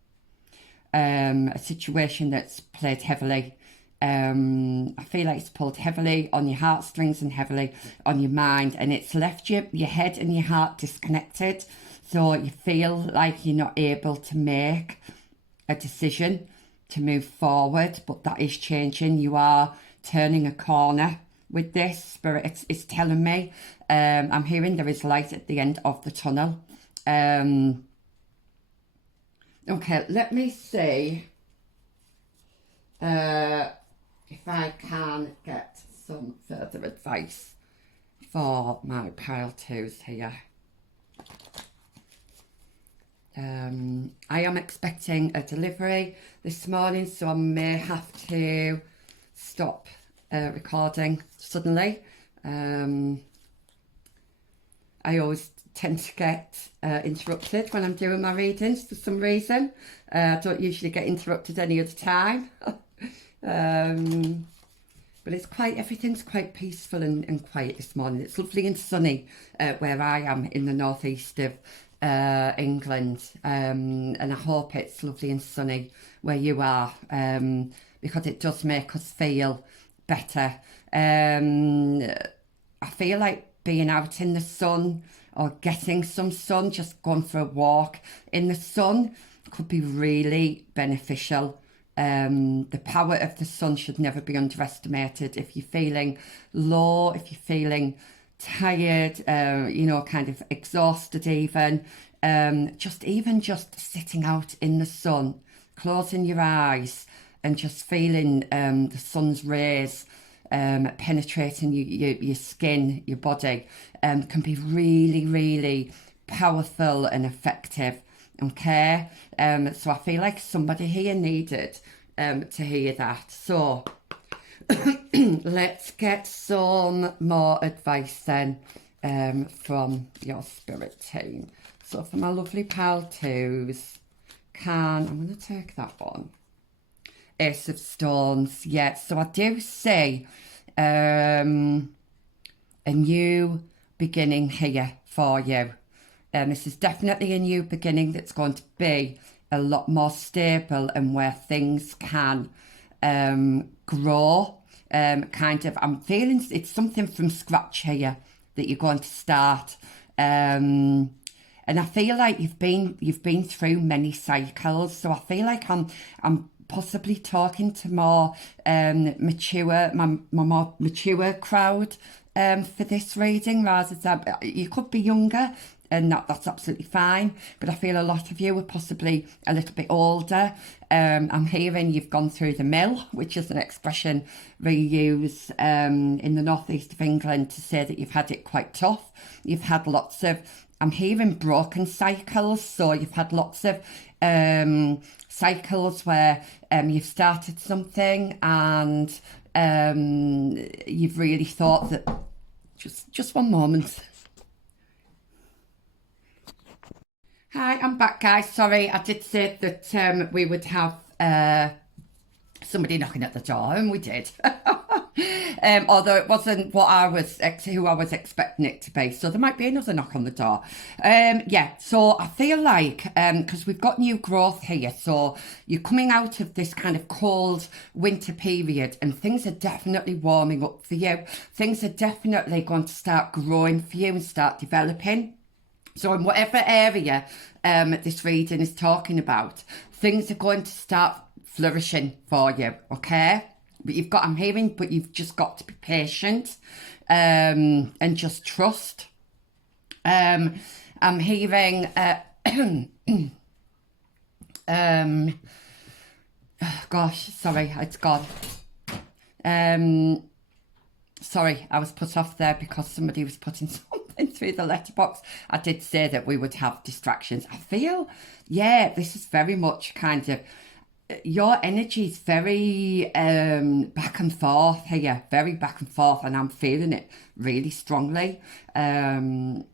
A situation that's played heavily. I feel like it's pulled heavily on your heartstrings and heavily on your mind, and it's left your head and your heart disconnected. So you feel like you're not able to make a decision to move forward, but that is changing. You are turning a corner with this. Spirit is telling me. I'm hearing there is light at the end of the tunnel. Okay, let me see if I can get some further advice for my pile twos here. I am expecting a delivery this morning, so I may have to stop recording suddenly. I always tend to get interrupted when I'm doing my readings for some reason. I don't usually get interrupted any other time. But everything's quite peaceful and quiet this morning. It's lovely and sunny where I am in the northeast of England, and I hope it's lovely and sunny where you are, because it does make us feel better. I feel like being out in the sun or getting some sun, just going for a walk in the sun could be really beneficial. The power of the sun should never be underestimated. If you're feeling low, if you're feeling tired, kind of exhausted even, just sitting out in the sun, closing your eyes and just feeling the sun's rays penetrating your skin, your body, can be really, really powerful and effective. Okay, so I feel like somebody here needed to hear that. So let's get some more advice then from your spirit team. So for my lovely pal twos, I'm going to take that one. Ace of Stones, yeah. So I do see a new beginning here for you. This is definitely a new beginning that's going to be a lot more stable and where things can grow. I'm feeling it's something from scratch here that you're going to start. And I feel like you've been through many cycles, so I feel like I'm possibly talking to more my more mature crowd for this reading, rather than you could be younger, and that's absolutely fine. But I feel a lot of you are possibly a little bit older. I'm hearing you've gone through the mill, which is an expression we use in the northeast of England to say that you've had it quite tough. You've had lots of, I'm hearing broken cycles, so you've had lots of cycles where you've started something and you've really thought that, just one moment. Hi, I'm back, guys. Sorry, I did say that we would have somebody knocking at the door, and we did. Although it wasn't who I was expecting it to be. So there might be another knock on the door. Yeah, so I feel like, because we've got new growth here, so you're coming out of this kind of cold winter period and things are definitely warming up for you. Things are definitely going to start growing for you and start developing. So in whatever area this reading is talking about, things are going to start flourishing for you, okay? But I'm hearing, but you've just got to be patient and just trust. I'm hearing, gosh, sorry, it's gone. Sorry, I was put off there because somebody was putting something through the letterbox. I did say that we would have distractions. I feel, yeah, this is very much kind of, your energy is very back and forth here, very back and forth, and I'm feeling it really strongly. For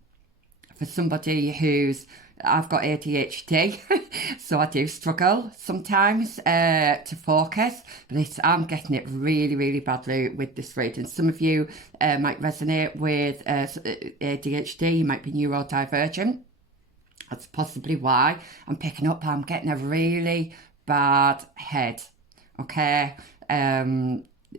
somebody I've got ADHD, so I do struggle sometimes to focus, but I'm getting it really, really badly with this reading. Some of you might resonate with ADHD, you might be neurodivergent. That's possibly why I'm picking up. I'm getting a really bad head, okay?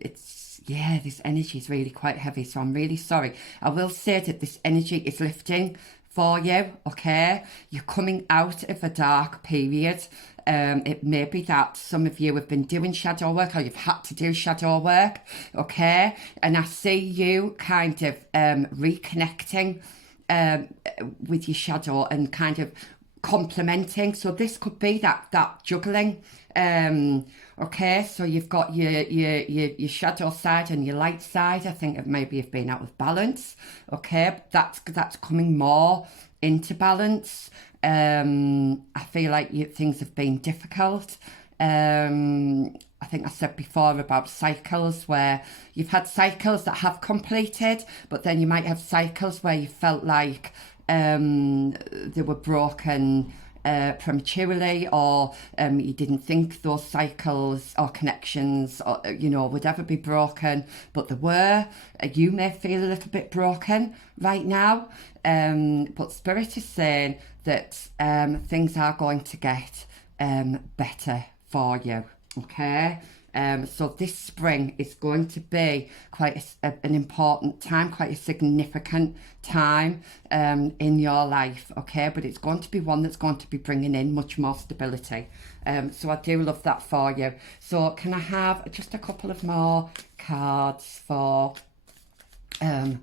This energy is really quite heavy, so I'm really sorry. I will say that this energy is lifting for you, okay? You're coming out of a dark period. It may be that some of you have been doing shadow work or you've had to do shadow work, okay? And I see you kind of reconnecting with your shadow and kind of complementing. So this could be that juggling. Okay, so you've got your shadow side and your light side. I think maybe you've been out of balance. Okay, that's coming more into balance. I feel like things have been difficult. I think I said before about cycles where you've had cycles that have completed, but then you might have cycles where you felt like they were broken prematurely, or you didn't think those cycles or connections or would ever be broken, but they were. You may feel a little bit broken right now, but Spirit is saying that things are going to get better for you, okay? So this spring is going to be quite an important time, quite a significant time in your life, okay? But it's going to be one that's going to be bringing in much more stability. So I do love that for you. So can I have just a couple of more cards for my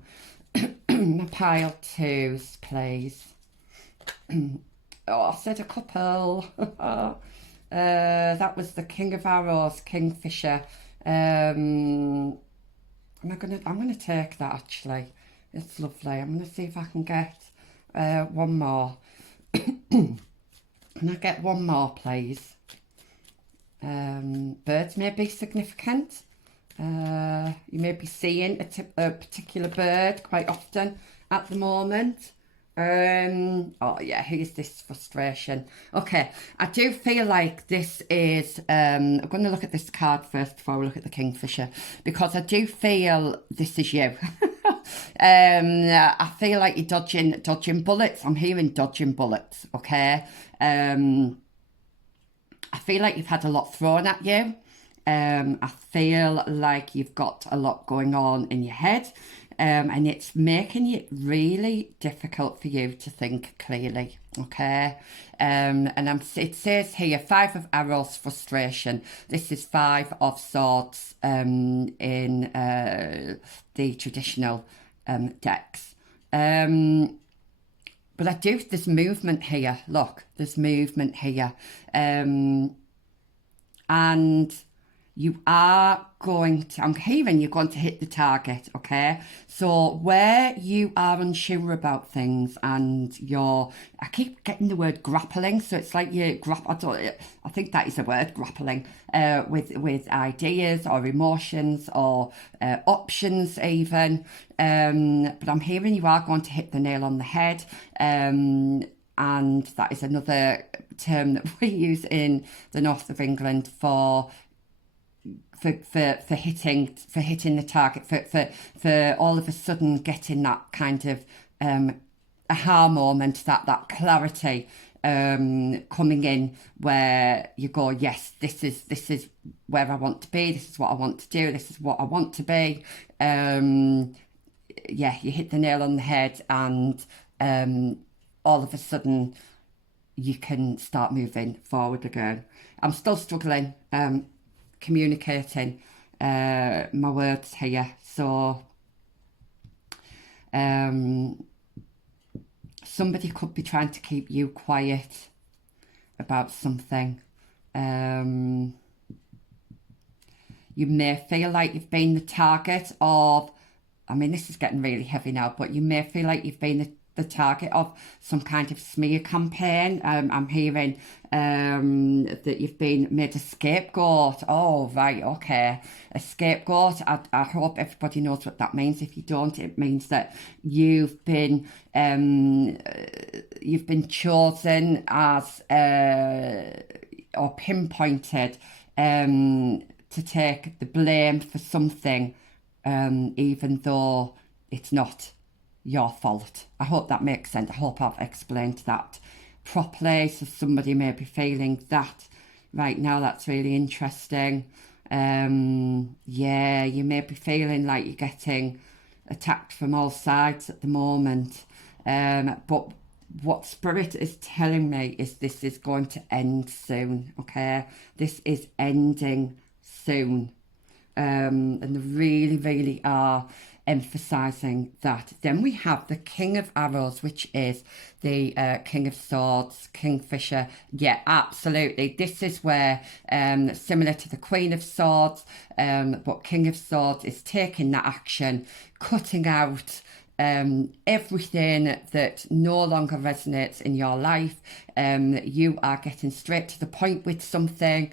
pile twos, please? Oh, I said a couple. That was the King of Arrows, Kingfisher. I'm gonna take that actually. It's lovely. I'm gonna see if I can get one more. Can I get one more, please? Birds may be significant. You may be seeing a particular bird quite often at the moment. Oh yeah, here's this frustration. Okay, I do feel like this is, I'm going to look at this card first before we look at the Kingfisher, because I do feel this is you. I feel like you're dodging bullets. I'm hearing dodging bullets, okay? I feel like you've had a lot thrown at you. I feel like you've got a lot going on in your head, and it's making it really difficult for you to think clearly, okay? And it says here, 5 of Arrows, frustration. This is 5 of Swords in the traditional decks. But there's movement here. Look, there's movement here. And you are going to, I'm hearing you're going to hit the target, okay? So where you are unsure about things and I keep getting the word grappling, so it's like I think that is a word, grappling, with ideas or emotions or options even. But I'm hearing you are going to hit the nail on the head. And that is another term that we use in the north of England for hitting the target, for all of a sudden getting that kind of aha moment, that clarity coming in, where you go, yes, this is where I want to be, this is what I want to do, this is what I want to be. Yeah, you hit the nail on the head, and all of a sudden you can start moving forward again. I'm still struggling communicating my words here, so somebody could be trying to keep you quiet about something. You may feel like you've been the target of, I mean, this is getting really heavy now, but you may feel like you've been the target of some kind of smear campaign. I'm hearing that you've been made a scapegoat. Oh, right, okay. A scapegoat. I hope everybody knows what that means. If you don't, it means that you've been chosen as or pinpointed to take the blame for something, even though it's not your fault. I hope that makes sense. I hope I've explained that properly. So somebody may be feeling that right now. That's really interesting. Yeah, you may be feeling like you're getting attacked from all sides at the moment. But what Spirit is telling me is this is going to end soon, okay? This is ending soon. And they really, really are emphasizing that. Then we have the King of Arrows, which is the King of Swords, Kingfisher. Yeah, absolutely. This is where, similar to the Queen of Swords, but King of Swords is taking that action, cutting out everything that no longer resonates in your life. You are getting straight to the point with something,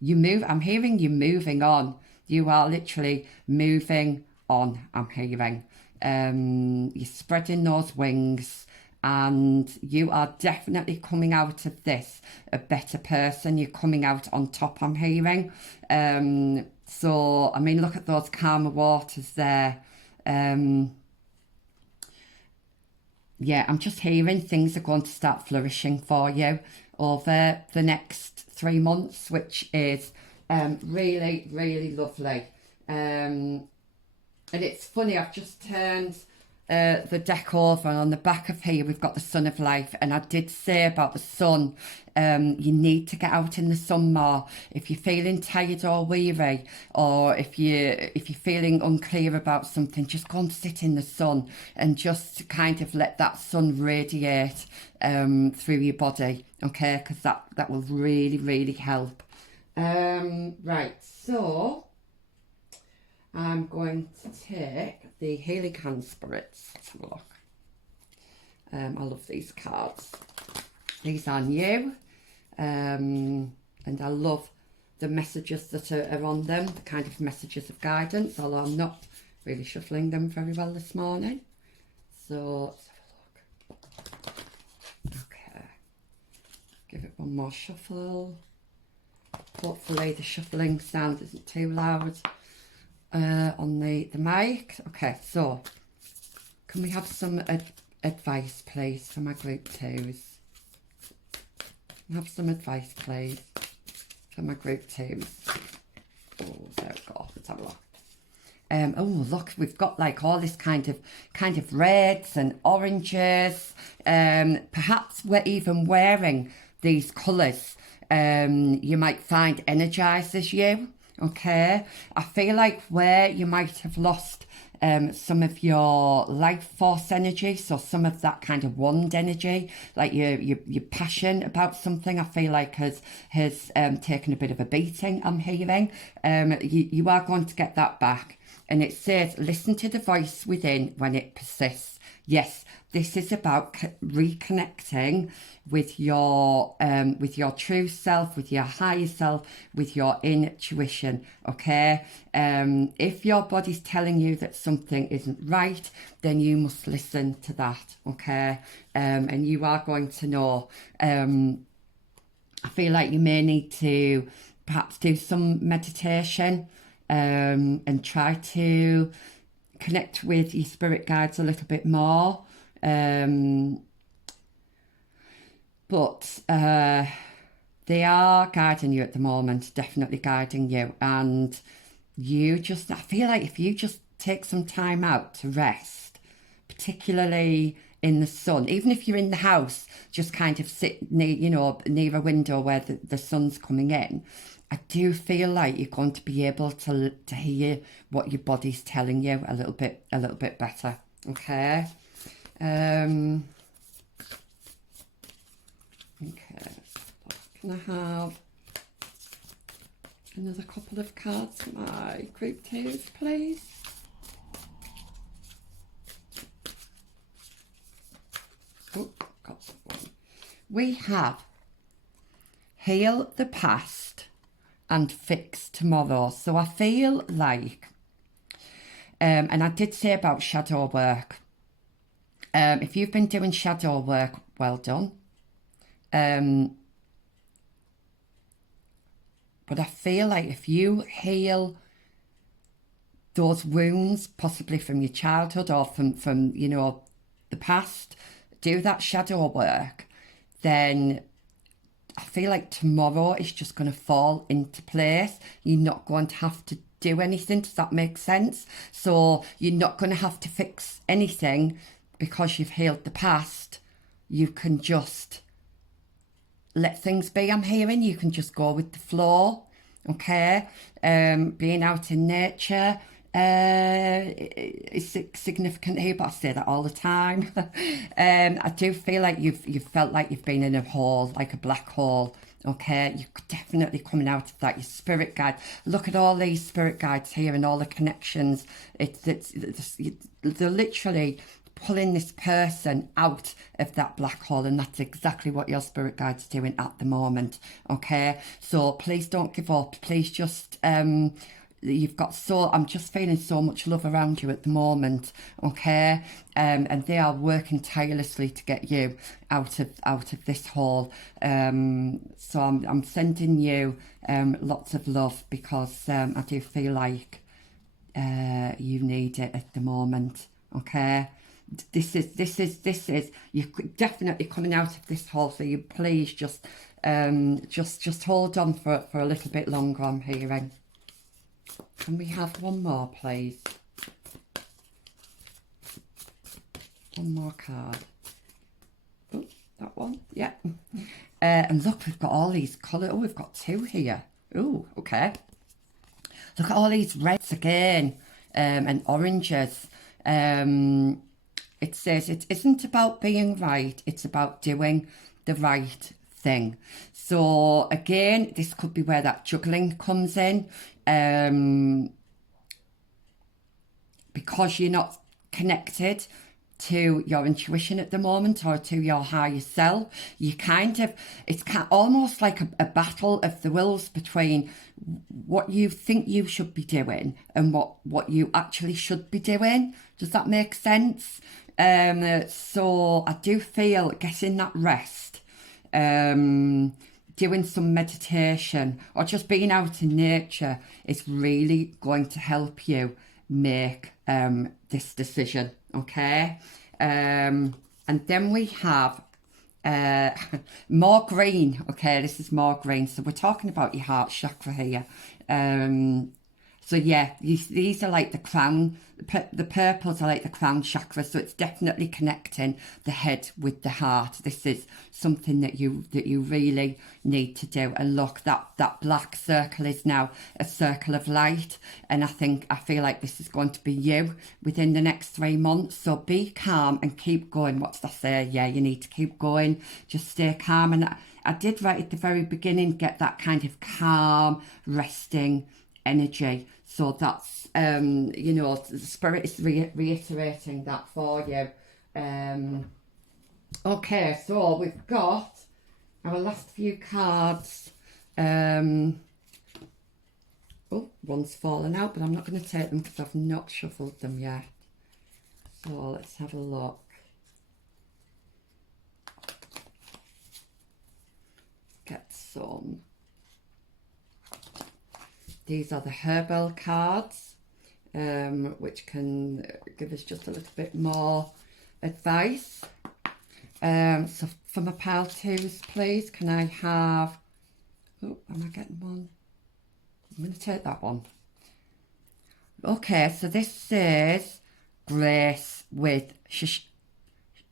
you move. I'm hearing you moving on. You are literally moving on. I'm hearing you're spreading those wings, and you are definitely coming out of this a better person. You're coming out on top, I'm hearing. So, I mean, look at those calmer waters there. Yeah, I'm just hearing things are going to start flourishing for you over the next 3 months, which is really, really lovely. And it's funny, I've just turned the deck over, and on the back of here we've got the Sun of Life, and I did say about the sun, you need to get out in the sun more. If you're feeling tired or weary, or if you're feeling unclear about something, just go and sit in the sun and just kind of let that sun radiate through your body, okay? Because that will really, really help. Right, so I'm going to take the Healing Hand Spirits. Let's have a look. I love these cards. These are new. And I love the messages that are on them, the kind of messages of guidance, although I'm not really shuffling them very well this morning. So let's have a look. Okay, give it one more shuffle. Hopefully the shuffling sound isn't too loud on the mic. Okay, so can we have some advice, please, for my group twos? Have some advice, please, for my group twos. Oh, there we go. Let's have a look. Oh, look, we've got like all this kind of reds and oranges. Perhaps we're even wearing these colours. You might find energizes you. Okay, I feel like where you might have lost some of your life force energy, so some of that kind of wand energy, like your passion about something, I feel like has taken a bit of a beating. I'm hearing you are going to get that back, and it says listen to the voice within when it persists. Yes, this is about reconnecting with your true self, with your higher self, with your intuition. Okay, if your body's telling you that something isn't right, then you must listen to that. Okay, and you are going to know. I feel like you may need to perhaps do some meditation and try to connect with your spirit guides a little bit more. But they are guiding you at the moment, definitely guiding you. And I feel like if you just take some time out to rest, particularly in the sun, even if you're in the house, just kind of sit near a window where the sun's coming in, I do feel like you're going to be able to hear what your body's telling you a little bit better. Okay. Okay. Can I have another couple of cards for my group twos, please? Oh, got one. We have heal the past and fix tomorrow. So I feel like, and I did say about shadow work. If you've been doing shadow work, well done. But I feel like if you heal those wounds, possibly from your childhood or from the past, do that shadow work, then I feel like tomorrow is just going to fall into place. You're not going to have to do anything. Does that make sense? So you're not going to have to fix anything because you've healed the past. You can just let things be. I'm hearing you can just go with the flow. Okay, being out in nature is significant here, but I say that all the time. I do feel like you've felt like you've been in a hole, like a black hole. Okay, you're definitely coming out of that. Your spirit guide. Look at all these spirit guides here and all the connections. They're literally pulling this person out of that black hole, and that's exactly what your spirit guide's doing at the moment. Okay, so please don't give up. Please just I'm just feeling so much love around you at the moment. Okay, and they are working tirelessly to get you out of this hole. So I'm sending you lots of love, because I do feel like you need it at the moment. Okay, this is you're definitely coming out of this hole, so you please just hold on for a little bit longer. I'm hearing. Can we have one more, please? One more card. Oh, that one. Yeah. And look, we've got all these colours. Oh, we've got two here. Oh, okay. Look at all these reds again, and oranges. It says it isn't about being right, it's about doing the right thing. So again, this could be where that juggling comes in. Because you're not connected to your intuition at the moment or to your higher self. You kind of, it's almost like a battle of the wills between what you think you should be doing and what you actually should be doing. Does that make sense? So I do feel getting that rest, doing some meditation or just being out in nature is really going to help you make this decision, okay? And then we have more green, okay? This is more green. So we're talking about your heart chakra here. So yeah, these are like the crown, the purples are like the crown chakra, so it's definitely connecting the head with the heart. This is something that you really need to do. And look, that black circle is now a circle of light, and I feel like this is going to be you within the next 3 months. So be calm and keep going. What did I say? Yeah, you need to keep going. Just stay calm. And I did right at the very beginning get that kind of calm, resting energy. So that's the spirit is reiterating that for you. Okay, so we've got our last few cards. Oh, one's fallen out, but I'm not going to take them because I've not shuffled them yet. So let's have a look. Get some. These are the herbal cards, which can give us just a little bit more advice. So for my pile twos, please, can I have... Oh, am I getting one? I'm going to take that one. Okay, so this says grace with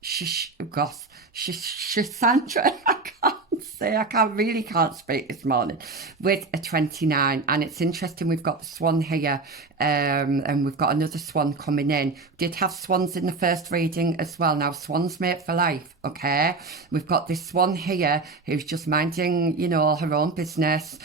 Sandra. I really can't speak this morning, with a 29. And it's interesting, we've got the swan here, and we've got another swan coming in. We did have swans in the first reading as well. Now, swans mate for life, okay? We've got this swan here who's just minding, her own business.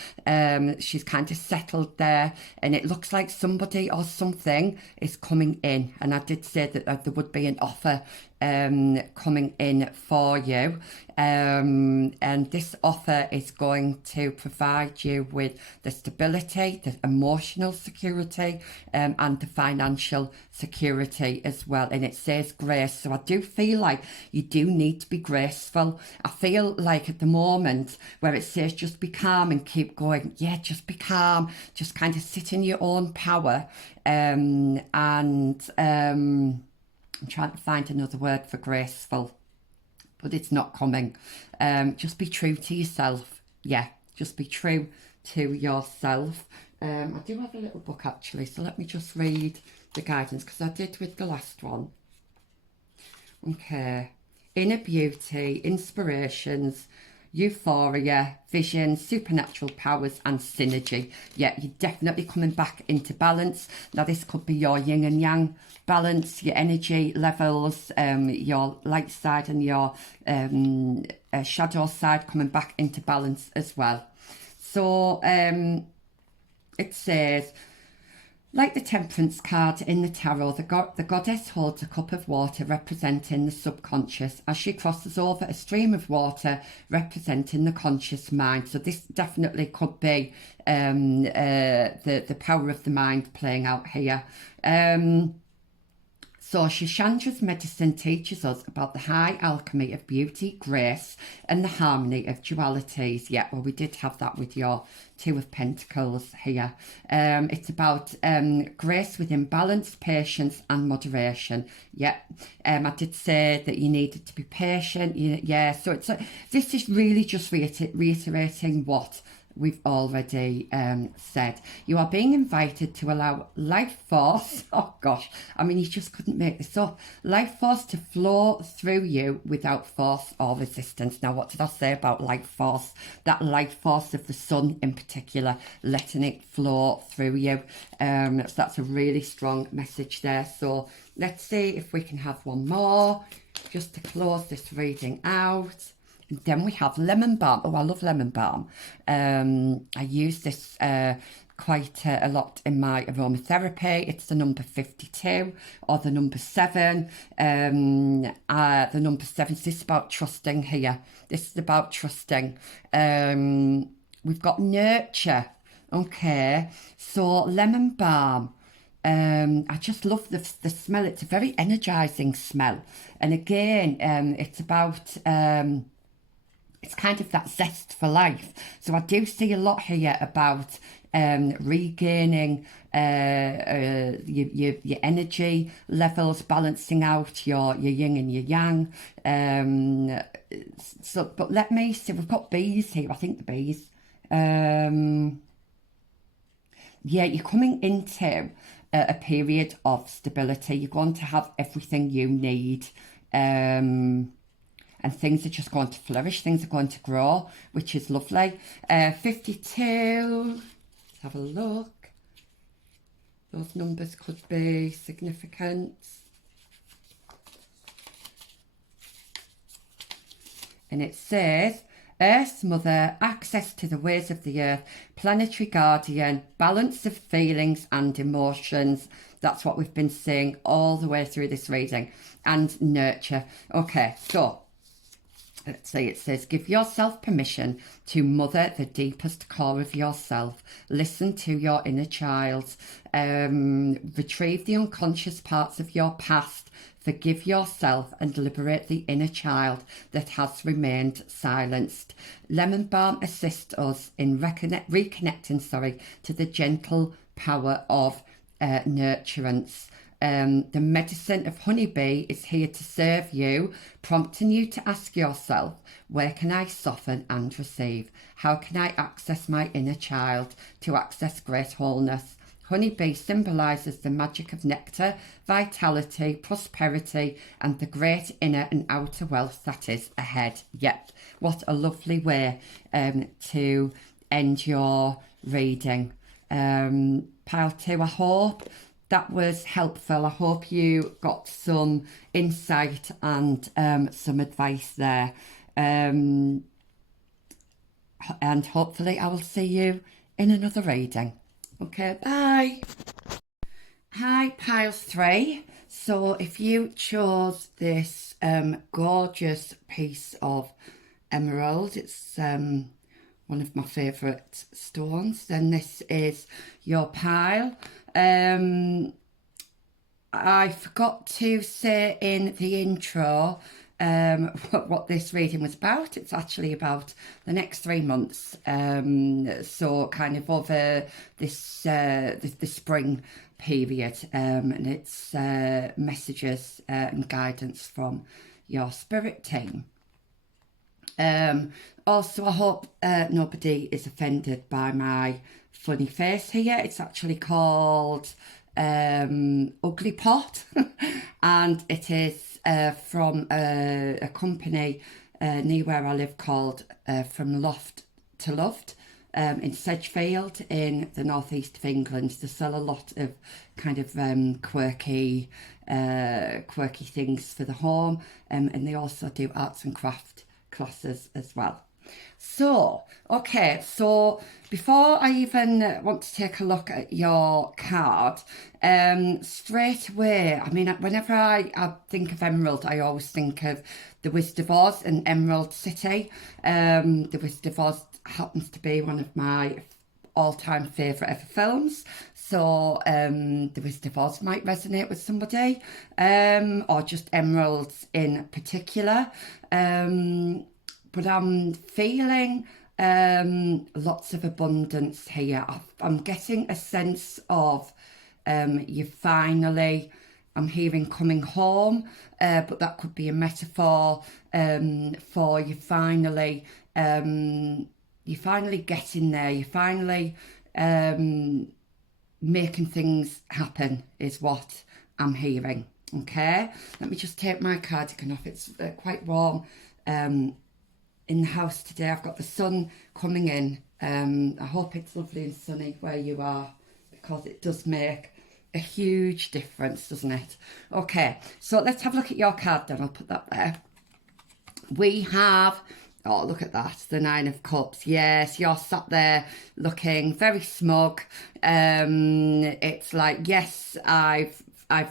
She's kind of settled there, and it looks like somebody or something is coming in. And I did say that there would be an offer coming in for you, and this offer is going to provide you with the stability, the emotional security, and the financial security as well. And it says grace, so I do feel like you do need to be graceful. I feel like at the moment where it says just be calm and keep going, yeah, just be calm, just kind of sit in your own power, I'm trying to find another word for graceful, but it's not coming. Just be true to yourself. Yeah, just be true to yourself. I do have a little book actually, so let me just read the guidance, because I did with the last one. Okay. Inner beauty, inspirations, euphoria, vision, supernatural powers and synergy. Yeah, you're definitely coming back into balance. Now this could be your yin and yang balance, your energy levels, your light side and your shadow side coming back into balance as well. So it says, like the Temperance card in the tarot, the goddess holds a cup of water representing the subconscious as she crosses over a stream of water representing the conscious mind. So this definitely could be the power of the mind playing out here. So Shashandra's medicine teaches us about the high alchemy of beauty, grace, and the harmony of dualities. Yeah, well, we did have that with your Two of Pentacles here. It's about grace within balance, patience, and moderation. Yeah, I did say that you needed to be patient. Yeah, so this is really just reiterating what we've already said. You are being invited to allow life force, oh gosh, I mean, you just couldn't make this up, life force to flow through you without force or resistance. Now, what did I say about life force? That life force of the sun in particular, letting it flow through you. So that's a really strong message there. So let's see if we can have one more just to close this reading out. Then we have lemon balm. Oh, I love lemon balm. I use this quite a lot in my aromatherapy. It's the number 52 or the number 7. The number 7 is this about trusting here. This is about trusting. We've got nurture. Okay, so lemon balm. I just love the smell. It's a very energizing smell. And again, it's about it's kind of that zest for life. So I do see a lot here about regaining your energy levels, balancing out your yin and your yang. But let me see. We've got bees here. I think the bees. Yeah, you're coming into a period of stability. You're going to have everything you need. And things are just going to flourish. Things are going to grow, which is lovely. 52. Let's have a look. Those numbers could be significant. And it says, Earth's Mother, access to the ways of the earth, planetary guardian, balance of feelings and emotions. That's what we've been seeing all the way through this reading. And nurture. Okay, so let's see, it says, give yourself permission to mother the deepest core of yourself. Listen to your inner child. Retrieve the unconscious parts of your past. Forgive yourself and liberate the inner child that has remained silenced. Lemon balm assists us in reconnecting to the gentle power of nurturance. The medicine of honeybee is here to serve you, prompting you to ask yourself, where can I soften and receive? How can I access my inner child to access great wholeness? Honeybee symbolises the magic of nectar, vitality, prosperity, and the great inner and outer wealth that is ahead. Yep, what a lovely way to end your reading. Pile 2, I hope that was helpful. I hope you got some insight and some advice there. And hopefully I will see you in another reading. Okay, bye. Hi, pile 3. So if you chose this gorgeous piece of emerald, it's one of my favourite stones, then this is your pile. I forgot to say in the intro what this reading was about. It's actually about the next 3 months, so kind of over this the spring period, and it's messages and guidance from your spirit team. Also, I hope nobody is offended by my funny face here. It's actually called Ugly Pot and it is from a company near where I live called From Loft to Loved in Sedgefield in the northeast of England. They sell a lot of kind of quirky things for the home, and they also do arts and craft classes as well. So, okay, so before I even want to take a look at your card, straight away, I mean, whenever I think of emerald, I always think of The Wizard of Oz and Emerald City. The Wizard of Oz happens to be one of my all-time favourite ever films, so The Wizard of Oz might resonate with somebody, or just emeralds in particular. But I'm feeling lots of abundance here. I'm getting a sense of you finally, I'm hearing coming home, but that could be a metaphor for you finally getting there. You finally making things happen is what I'm hearing. Okay, let me just take my cardigan off. It's quite warm in the house today. I've got the sun coming in. I hope it's lovely and sunny where you are, because it does make a huge difference, doesn't it? Okay, so let's have a look at your card then. I'll put that there. We have, Oh, look at that, the Nine of Cups. Yes, you're sat there looking very smug. It's like, yes, I've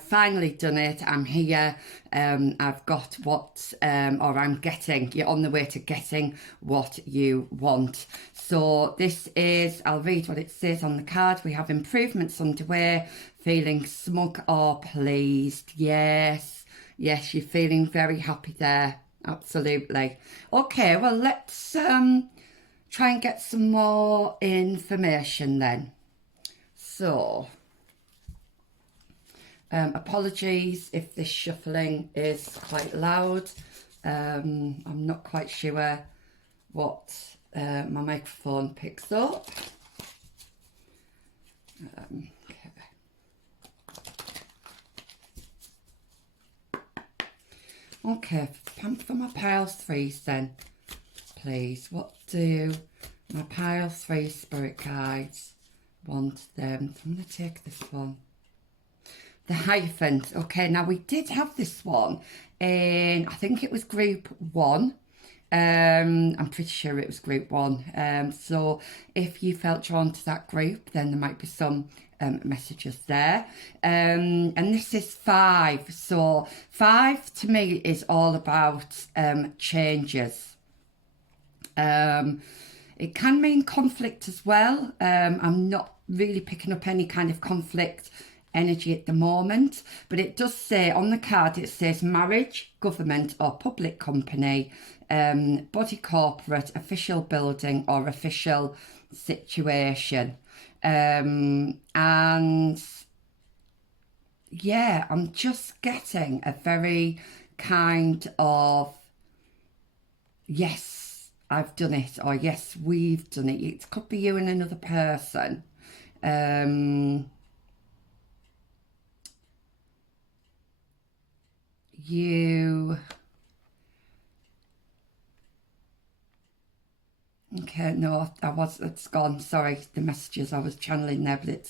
finally done it. I'm here. I've got what, or I'm getting, you're on the way to getting what you want. So this is, I'll read what it says on the card. We have improvements underway, feeling smug or pleased. Yes, yes, you're feeling very happy there. Absolutely. Okay, well, let's try and get some more information then. So, apologies if this shuffling is quite loud. I'm not quite sure what my microphone picks up. Okay. Okay, for my pile threes then, please. What do my pile three spirit guides want them? I'm going to take this one. The Hierophant. Okay, now we did have this one in, I think it was group 1. I'm pretty sure it was group 1. So if you felt drawn to that group, then there might be some messages there. And this is 5. So 5 to me is all about changes. It can mean conflict as well. I'm not really picking up any kind of conflict energy at the moment, but it does say on the card, it says marriage, government or public company, body corporate, official building or official situation. And yeah, I'm just getting a very kind of, yes, I've done it, or yes, we've done it. It could be you and another person. Okay, no, it's gone. Sorry, the messages I was channeling there, but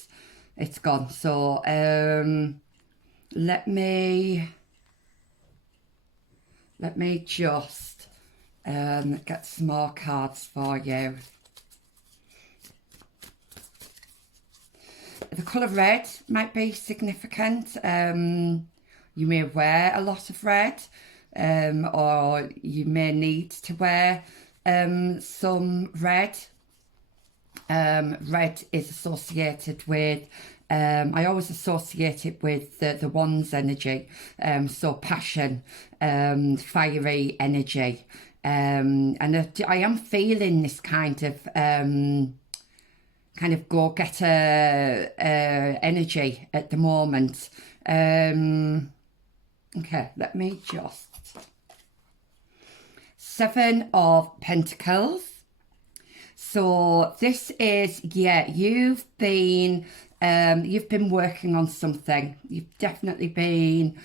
it's gone. So, let me just get some more cards for you. The colour red might be significant. You may wear a lot of red, or you may need to wear some red. Red is associated with, I always associate it with the Wands energy, so passion, fiery energy, and I am feeling this kind of go-getter energy at the moment. Okay, let me just... 7 of Pentacles. So this is, yeah, you've been working on something. You've definitely been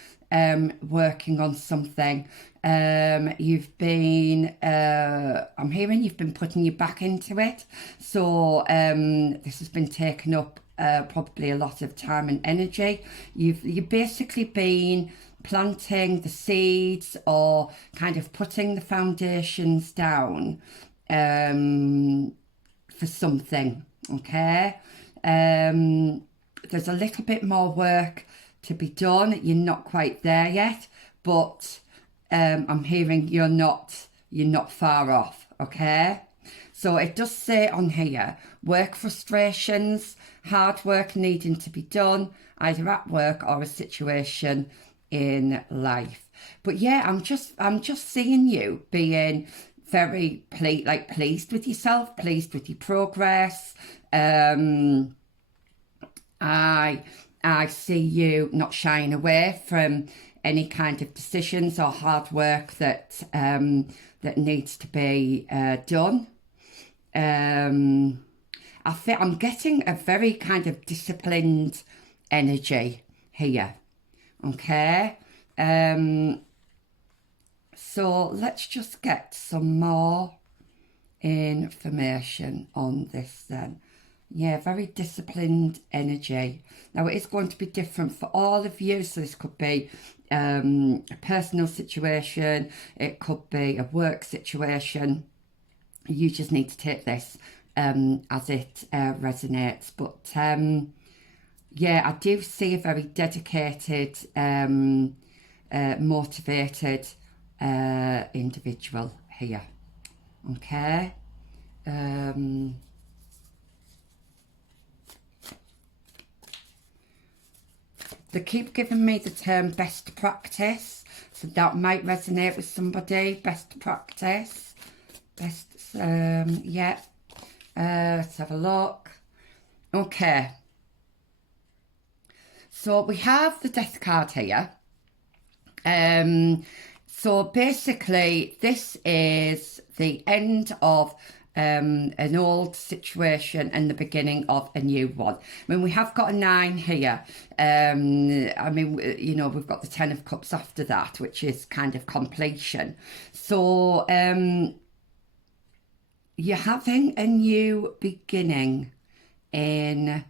working on something. You've been, I'm hearing you've been putting your back into it. So this has been taking up probably a lot of time and energy. You've basically been planting the seeds or kind of putting the foundations down for something, okay? There's a little bit more work to be done. You're not quite there yet, but I'm hearing you're not far off, okay? So it does say on here, work frustrations, hard work needing to be done, either at work or a situation in life. But yeah, I'm just seeing you being very pleased with yourself, pleased with your progress. I see you not shying away from any kind of decisions or hard work that needs to be done. I'm getting a very kind of disciplined energy here. Okay. So let's just get some more information on this then. Yeah, very disciplined energy. Now it is going to be different for all of you. So this could be a personal situation. It could be a work situation. you just need to take this as it resonates. But yeah, I do see a very dedicated, motivated individual here. Okay. They keep giving me the term best practice, so that might resonate with somebody. Best practice. Best, yeah. Let's have a look. Okay. So we have the death card here. So basically this is the end of an old situation and the beginning of a new one. I mean, we have got a 9 here. I mean, you know, we've got the 10 of Cups after that, which is kind of completion. So you're having a new beginning in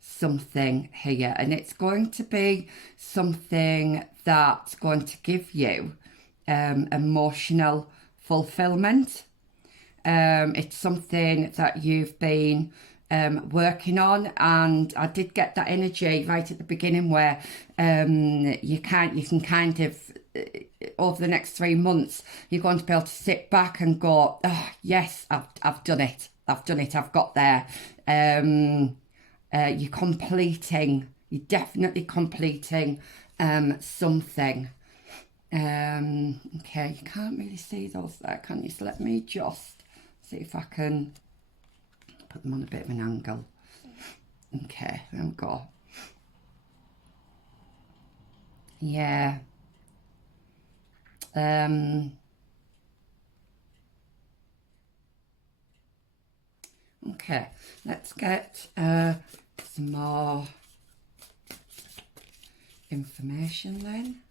something here, and it's going to be something that's going to give you emotional fulfillment. It's something that you've been working on, and I did get that energy right at the beginning where you can kind of over the next 3 months you're going to be able to sit back and go, oh yes, I've done it, I've got there. You're definitely completing something. Okay, you can't really see those there, can you? So let me just see if I can put them on a bit of an angle. Okay, there we go. Yeah. Okay, let's get some more information then.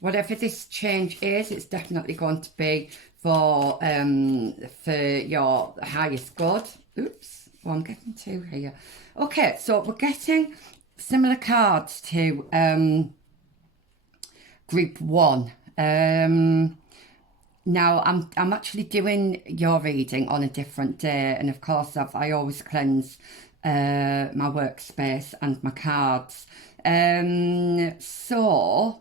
Whatever this change is, it's definitely going to be for your highest good. Oops, well, I'm getting 2 here. Okay, so we're getting similar cards to group 1. Now, I'm actually doing your reading on a different day, and of course I always cleanse my workspace and my cards. So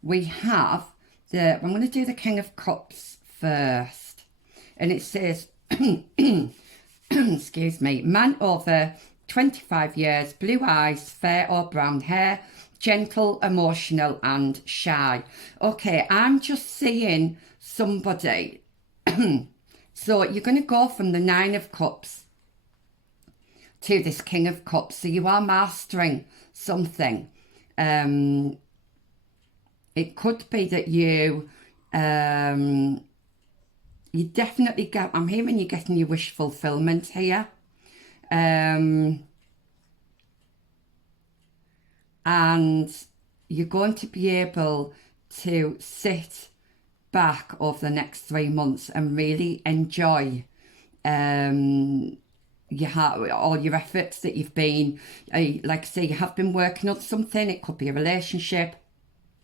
we have I'm going to do the King of Cups first, and it says, excuse me, man over 25 years, blue eyes, fair or brown hair, gentle, emotional and shy. Okay, I'm just seeing somebody. So you're going to go from the 9 of Cups to this King of Cups. So you are mastering something. It could be that you definitely get, I'm hearing you're getting your wish fulfillment here. And you're going to be able to sit back over the next 3 months and really enjoy all your efforts that you've been, like I say, you have been working on something. It could be a relationship,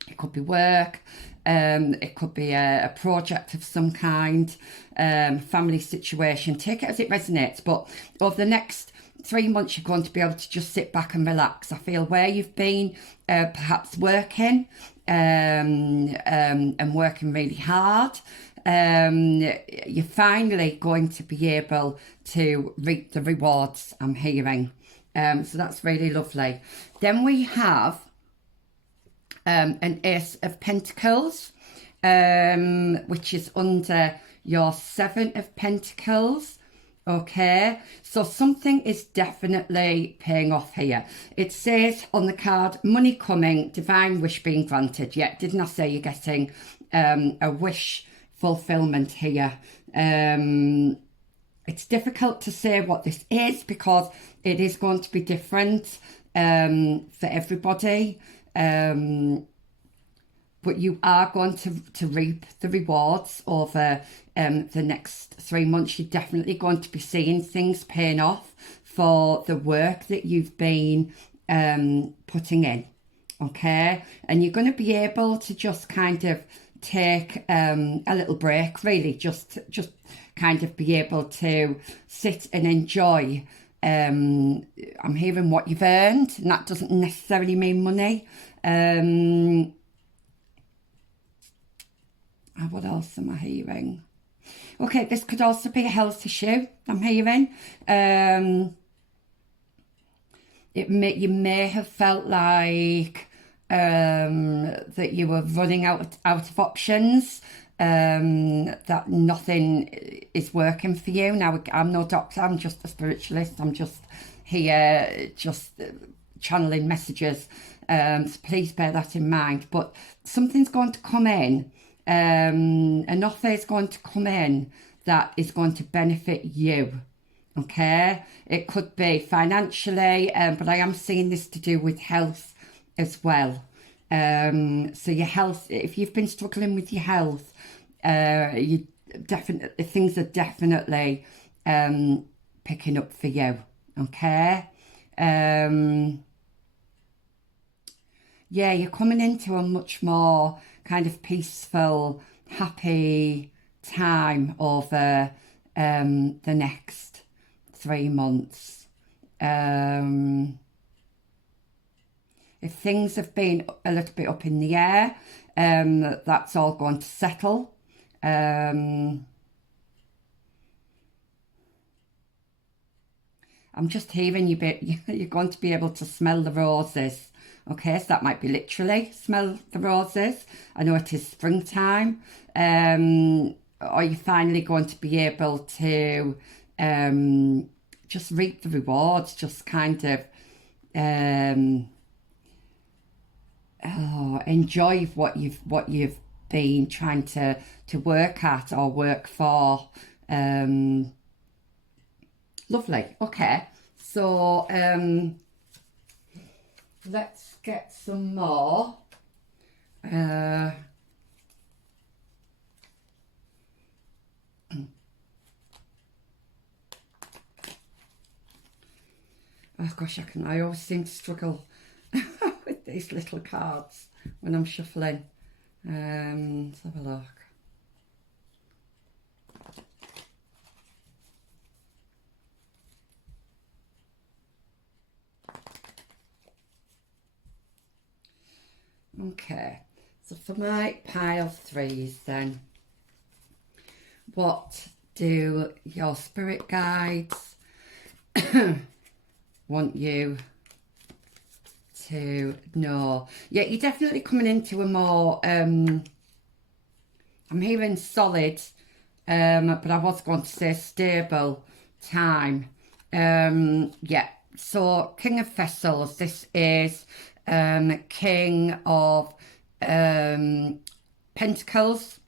it could be work, it could be a project of some kind, family situation. Take it as it resonates. But over the next 3 months, you're going to be able to just sit back and relax. I feel where you've been perhaps working and working really hard, you're finally going to be able to reap the rewards, I'm hearing. So that's really lovely. Then we have an Ace of Pentacles, which is under your 7 of Pentacles. Okay, so something is definitely paying off here. It says on the card, money coming, divine wish being granted. Yeah, didn't I say you're getting a wish fulfillment here? It's difficult to say what this is because it is going to be different for everybody. But you are going to reap the rewards over the next 3 months. You're definitely going to be seeing things paying off for the work that you've been putting in, okay? And you're going to be able to just kind of take a little break, really, just kind of be able to sit and enjoy. I'm hearing what you've earned, and that doesn't necessarily mean money. What else am I hearing? Okay, this could also be a health issue, I'm hearing. You may have felt like that you were running out of options, that nothing is working for you. Now, I'm no doctor, I'm just a spiritualist. I'm just here, just channeling messages. So please bear that in mind. But something's going to come in. An offer is going to come in that is going to benefit you. Okay, it could be financially, but I am seeing this to do with health as well. So your health, if you've been struggling with your health, you definitely, things are definitely picking up for you. Okay. Yeah, you're coming into a much more kind of peaceful, happy time over the next 3 months. If things have been a little bit up in the air, that's all going to settle. I'm just hearing you're going to be able to smell the roses. Okay, so that might be literally smell the roses. I know it is springtime. Are you finally going to be able to just reap the rewards, just kind of enjoy what you've been trying to work at or work for. Lovely. Okay, so let's get some more. Oh gosh, I always seem to struggle with these little cards when I'm shuffling. Let's have a look. Okay, so for my pile threes then, what do your spirit guides want you to know? Yeah, you're definitely coming into a more, I'm hearing solid, but I was going to say stable time. Yeah, so King of Vessels, this is King of Pentacles.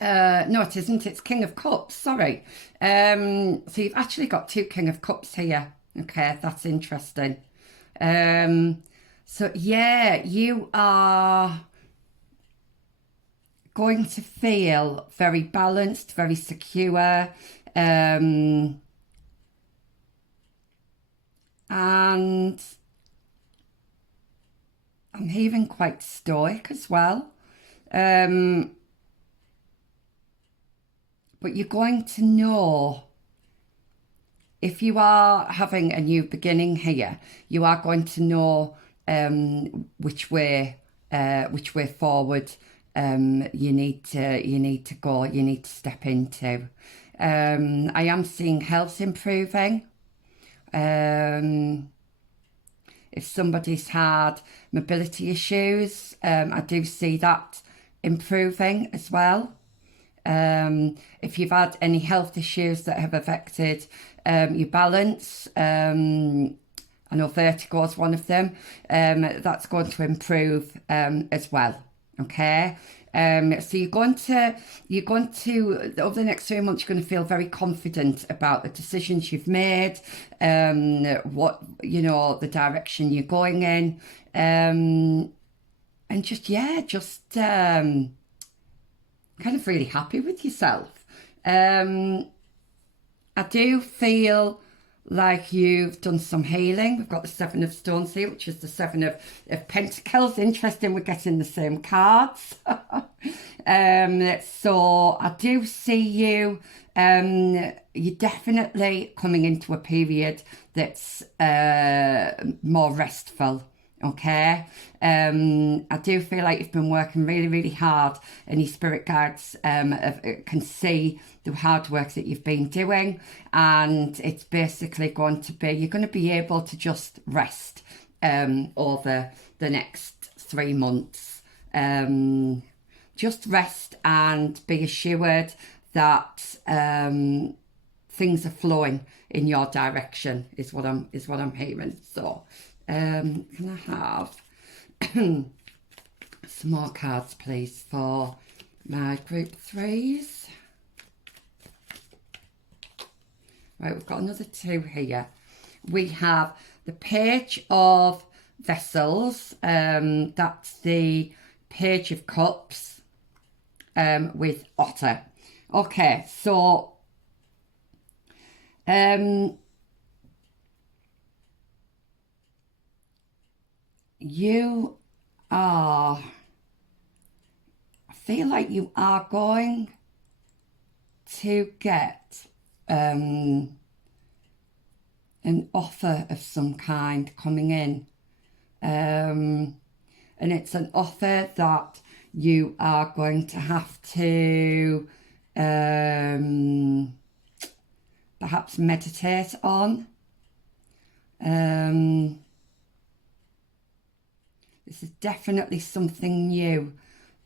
No, it isn't. It's King of Cups. Sorry. So you've actually got 2 King of Cups here. Okay, that's interesting. So yeah, you are going to feel very balanced, very secure, and I'm hearing quite stoic as well. But you're going to know, if you are having a new beginning here, you are going to know which way forward you need to go, you need to step into. I am seeing health improving. If somebody's had mobility issues, I do see that improving as well. If you've had any health issues that have affected your balance, I know vertigo is one of them, that's going to improve as well. Okay, so you're going to over the next 3 months, you're going to feel very confident about the decisions you've made, what the direction you're going in, and just kind of really happy with yourself. I do feel like you've done some healing. We've got the 7 of Stones here, which is the 7 of Pentacles. Interesting, we're getting the same cards. So I do see you, you're definitely coming into a period that's more restful. Okay, I do feel like you've been working really, really hard, and your spirit guides can see the hard work that you've been doing, and it's basically going to be, you're going to be able to just rest over the next 3 months. Just rest and be assured that things are flowing in your direction is what I'm hearing. So can I have some more cards, please, for my group 3s? Right, we've got another 2 here. We have the Page of Vessels. That's the Page of Cups with Otter. Okay, so you are, I feel like you are going to get an offer of some kind coming in. And it's an offer that you are going to have to perhaps meditate on. This is definitely something new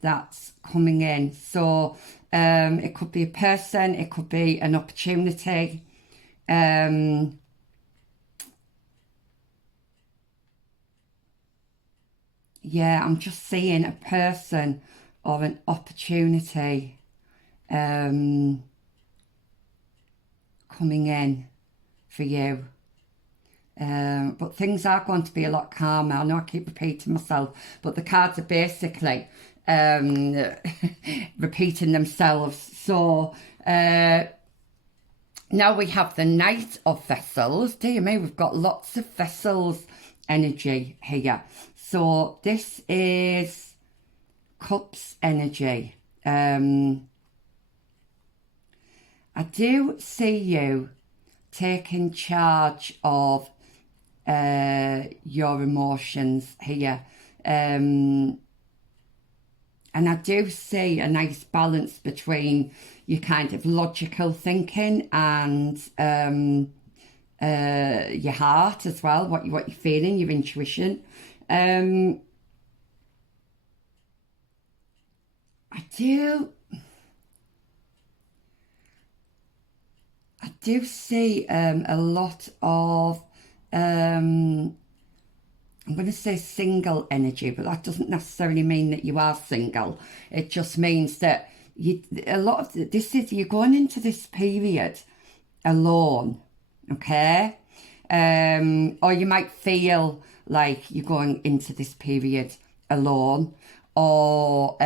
that's coming in. So it could be a person, it could be an opportunity. Yeah, I'm just seeing a person or an opportunity coming in for you. But things are going to be a lot calmer. I know I keep repeating myself, but the cards are basically repeating themselves. So now we have the Knight of Vessels. Dear me, we've got lots of vessels energy here. So this is Cups energy. I do see you taking charge of your emotions here. And I do see a nice balance between your kind of logical thinking and your heart as well, what you're feeling, your intuition. I do see a lot of I'm going to say single energy, but that doesn't necessarily mean that you are single. It just means that you're going into this period alone, okay? Or you might feel like you're going into this period alone, or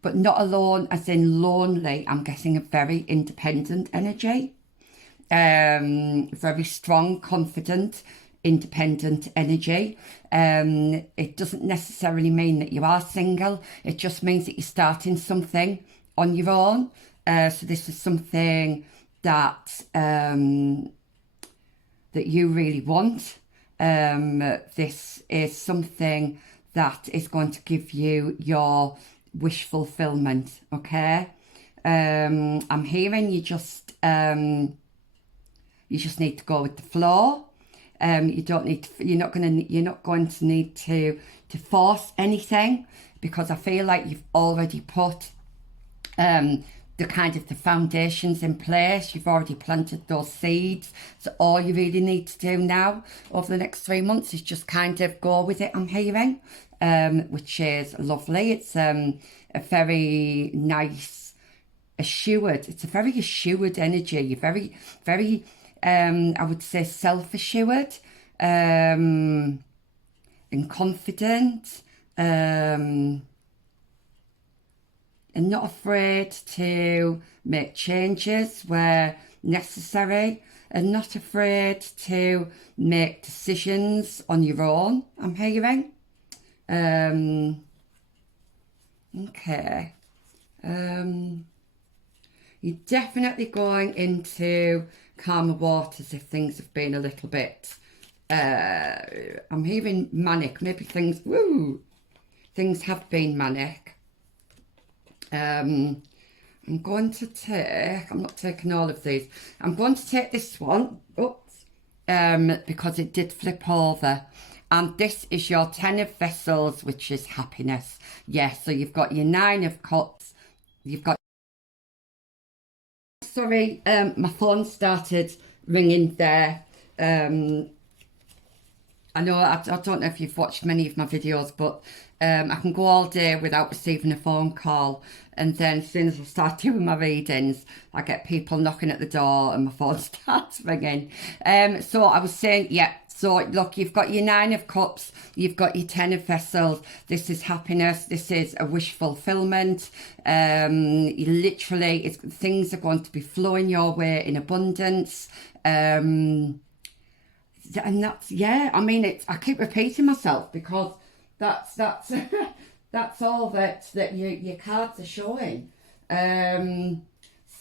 but not alone as in lonely. I'm getting a very independent energy, very strong, confident, independent energy. It doesn't necessarily mean that you are single. It just means that you're starting something on your own. So this is something that that you really want. This is something that is going to give you your wish fulfillment. Okay, I'm hearing you just need to go with the flow. You don't need to, you're not going to need to force anything, because I feel like you've already put the kind of the foundations in place. You've already planted those seeds. So all you really need to do now over the next 3 months is just kind of go with it, I'm hearing, which is lovely. It's a very nice, assured, it's a very assured energy. You're very, very, I would say self-assured and confident, and not afraid to make changes where necessary, and not afraid to make decisions on your own, I'm hearing. Okay. You're definitely going into calmer waters if things have been a little bit, I'm hearing manic, maybe things have been manic. I'm going to take, I'm not taking all of these, I'm going to take this one, oops, because it did flip over. And this is your 10 of vessels, which is happiness. Yes, so you've got your 9 of cups, you've got, sorry, my phone started ringing there. I know, I don't know if you've watched many of my videos, but I can go all day without receiving a phone call. And then as soon as I start doing my readings, I get people knocking at the door and my phone starts ringing. So I was saying, yeah, so look, you've got your 9 of cups, you've got your 10 of vessels. This is happiness. This is a wish fulfillment. You literally, things are going to be flowing your way in abundance. And that's, yeah, I mean, I keep repeating myself because that's that's all that your cards are showing.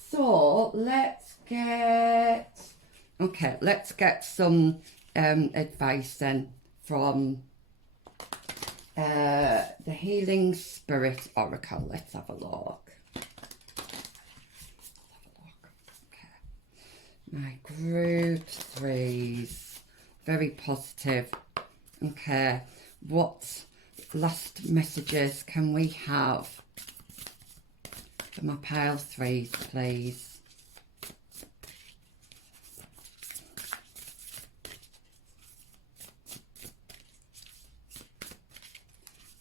So let's get some advice then from the Healing Spirit Oracle. Let's have a look. Okay. My group 3s. Very positive. Okay, what last messages can we have for my pile 3s, please?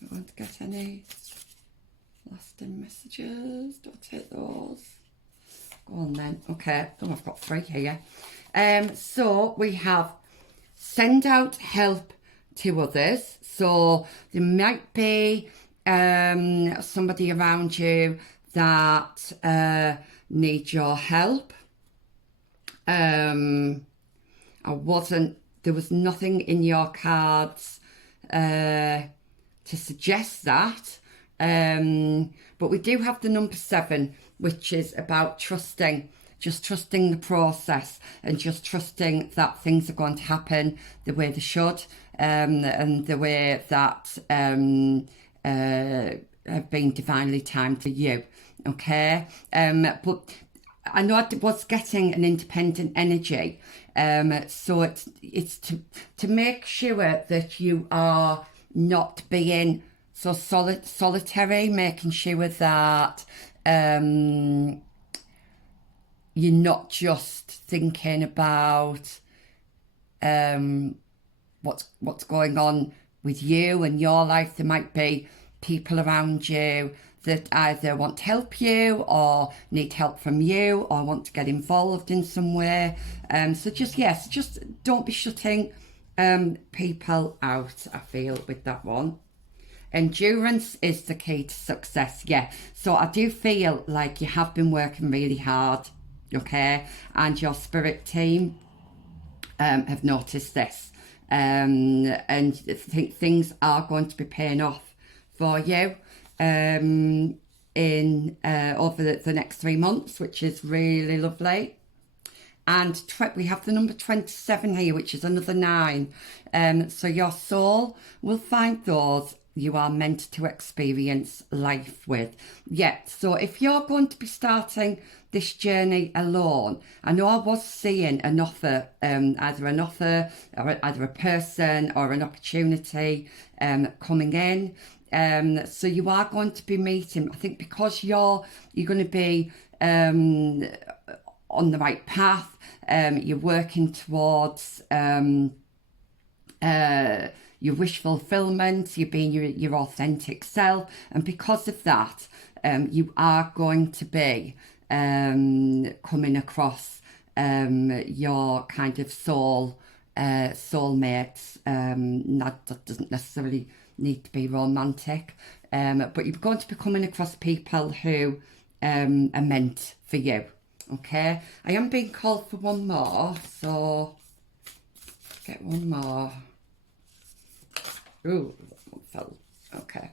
I want to get any lasting messages. Do I take those? Go on then. Okay, oh, I've got 3 here. So we have send out help to others. So there might be somebody around you that needs your help. There was nothing in your cards to suggest that. But we do have the number 7, which is about trusting. Just trusting the process and just trusting that things are going to happen the way they should, and the way that have been divinely timed for you. Okay, but I know I was getting an independent energy, so it's to make sure that you are not being so solitary, making sure that you're not just thinking about what's going on with you and your life. There might be people around you that either want to help you or need help from you or want to get involved in some way. So just don't be shutting people out, I feel, with that one. Endurance is the key to success. Yeah, so I do feel like you have been working really hard. Okay, and your spirit team have noticed this, and I think things are going to be paying off for you in over the next 3 months, which is really lovely. And we have the number 27 here, which is another 9. So your soul will find those you are meant to experience life with. Yeah, so if you're going to be starting this journey alone, I know I was seeing an offer, either a person or an opportunity coming in. So you are going to be meeting, I think, because you're going to be on the right path. You're working towards your wish fulfillment, you're being your authentic self, and because of that, you are going to be coming across your kind of soulmates. That doesn't necessarily need to be romantic, but you're going to be coming across people who are meant for you. Okay, I am being called for one more, so get one more. Ooh, that one fell. Okay.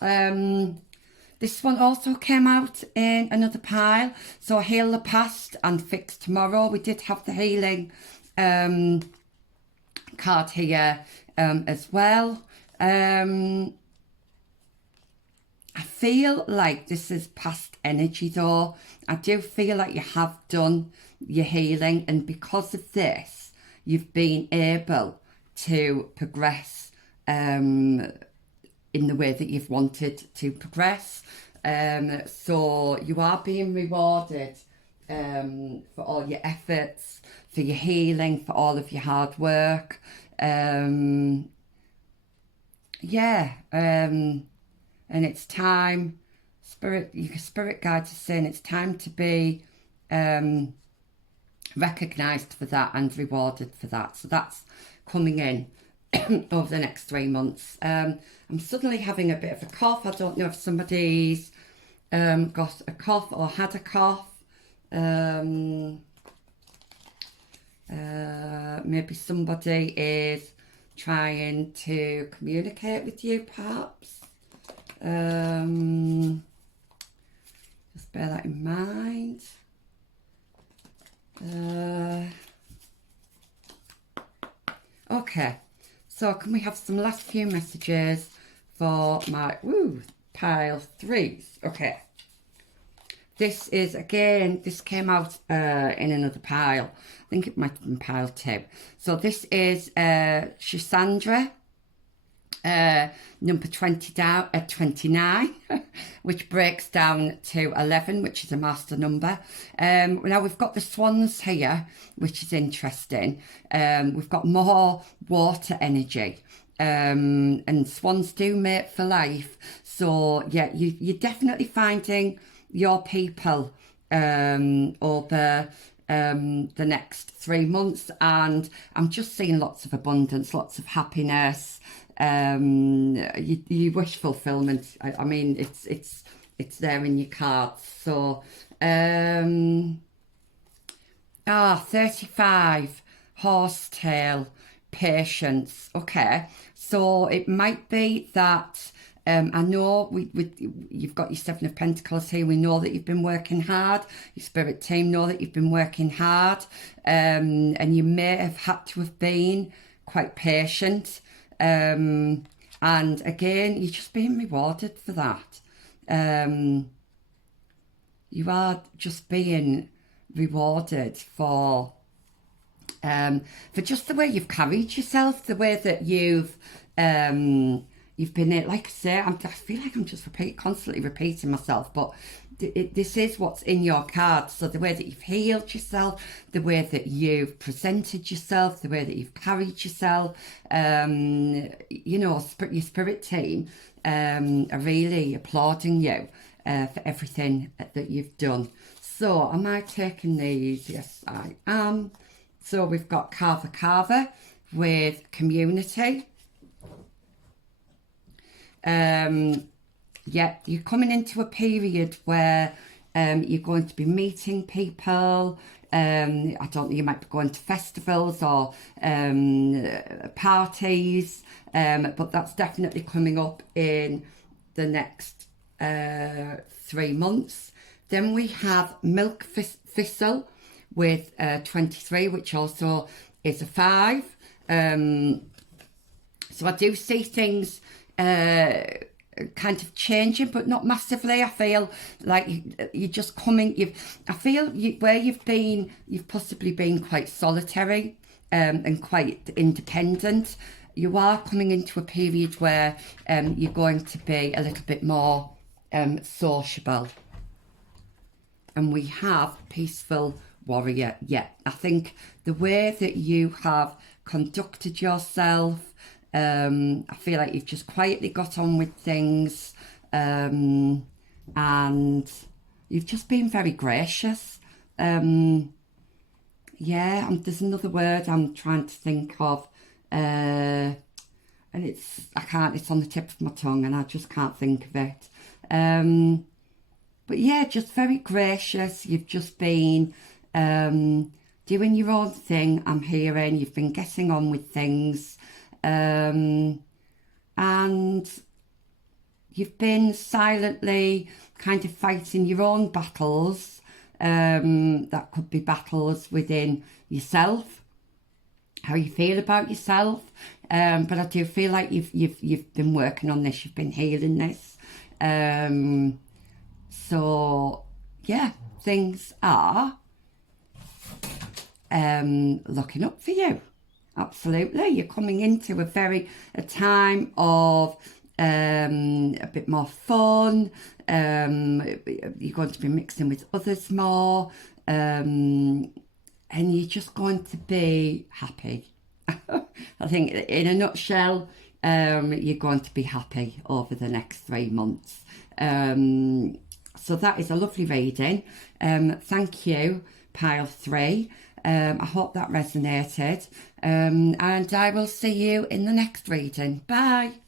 This one also came out in another pile. So heal the past and fix tomorrow. We did have the healing card here as well. I feel like this is past energy though. I do feel like you have done your healing, and because of this, you've been able to progress in the way that you've wanted to progress. So you are being rewarded for all your efforts, for your healing, for all of your hard work. And it's time, your spirit guides are saying it's time to be recognised for that and rewarded for that. So that's coming in over the next 3 months. I'm suddenly having a bit of a cough. I don't know if somebody's got a cough or had a cough. Maybe somebody is trying to communicate with you, perhaps. Just bear that in mind. Okay, so can we have some last few messages for my pile 3s? Okay, this is again, this came out in another pile. I think it might have been pile 2. So this is Shisandra, number 29, which breaks down to 11, which is a master number. Now we've got the swans here, which is interesting. We've got more water energy, and swans do mate for life. So yeah, you're definitely finding your people over the next 3 months, and I'm just seeing lots of abundance, lots of happiness. You wish fulfillment. I mean, it's there in your cards. So 35, horsetail, patience. Okay, so it might be that I know you've got your 7 of Pentacles here. We know that you've been working hard. Your spirit team know that you've been working hard, and you may have had to have been quite patient. And again, you're just being rewarded for that. You are just being rewarded for just the way you've carried yourself, the way that you've been it. Like I say, I feel like I'm just constantly repeating myself, but this is what's in your cards. So the way that you've healed yourself, the way that you've presented yourself, the way that you've carried yourself, your spirit team are really applauding you for everything that you've done. So am I taking these? Yes, I am. So we've got Carver with community. Yeah, you're coming into a period where you're going to be meeting people. I don't know, you might be going to festivals or parties, but that's definitely coming up in the next 3 months. Then we have Milk Thistle with 23, which also is a 5. So I do see things kind of changing, but not massively. I feel like you're just coming. Where you've been, you've possibly been quite solitary and quite independent. You are coming into a period where you're going to be a little bit more sociable. And we have Peaceful Warrior. Yeah, I think the way that you have conducted yourself, I feel like you've just quietly got on with things, and you've just been very gracious. There's another word I'm trying to think of, and it's on the tip of my tongue and I just can't think of it. But yeah, just very gracious. You've just been doing your own thing. I'm hearing you've been getting on with things. And you've been silently kind of fighting your own battles. That could be battles within yourself, how you feel about yourself. But I do feel like you've been working on this, you've been healing this. So yeah, things are looking up for you. Absolutely. You're coming into a time of a bit more fun. You're going to be mixing with others more. And you're just going to be happy. I think in a nutshell, you're going to be happy over the next 3 months. So that is a lovely reading. Thank you, pile 3. I hope that resonated. And I will see you in the next reading. Bye.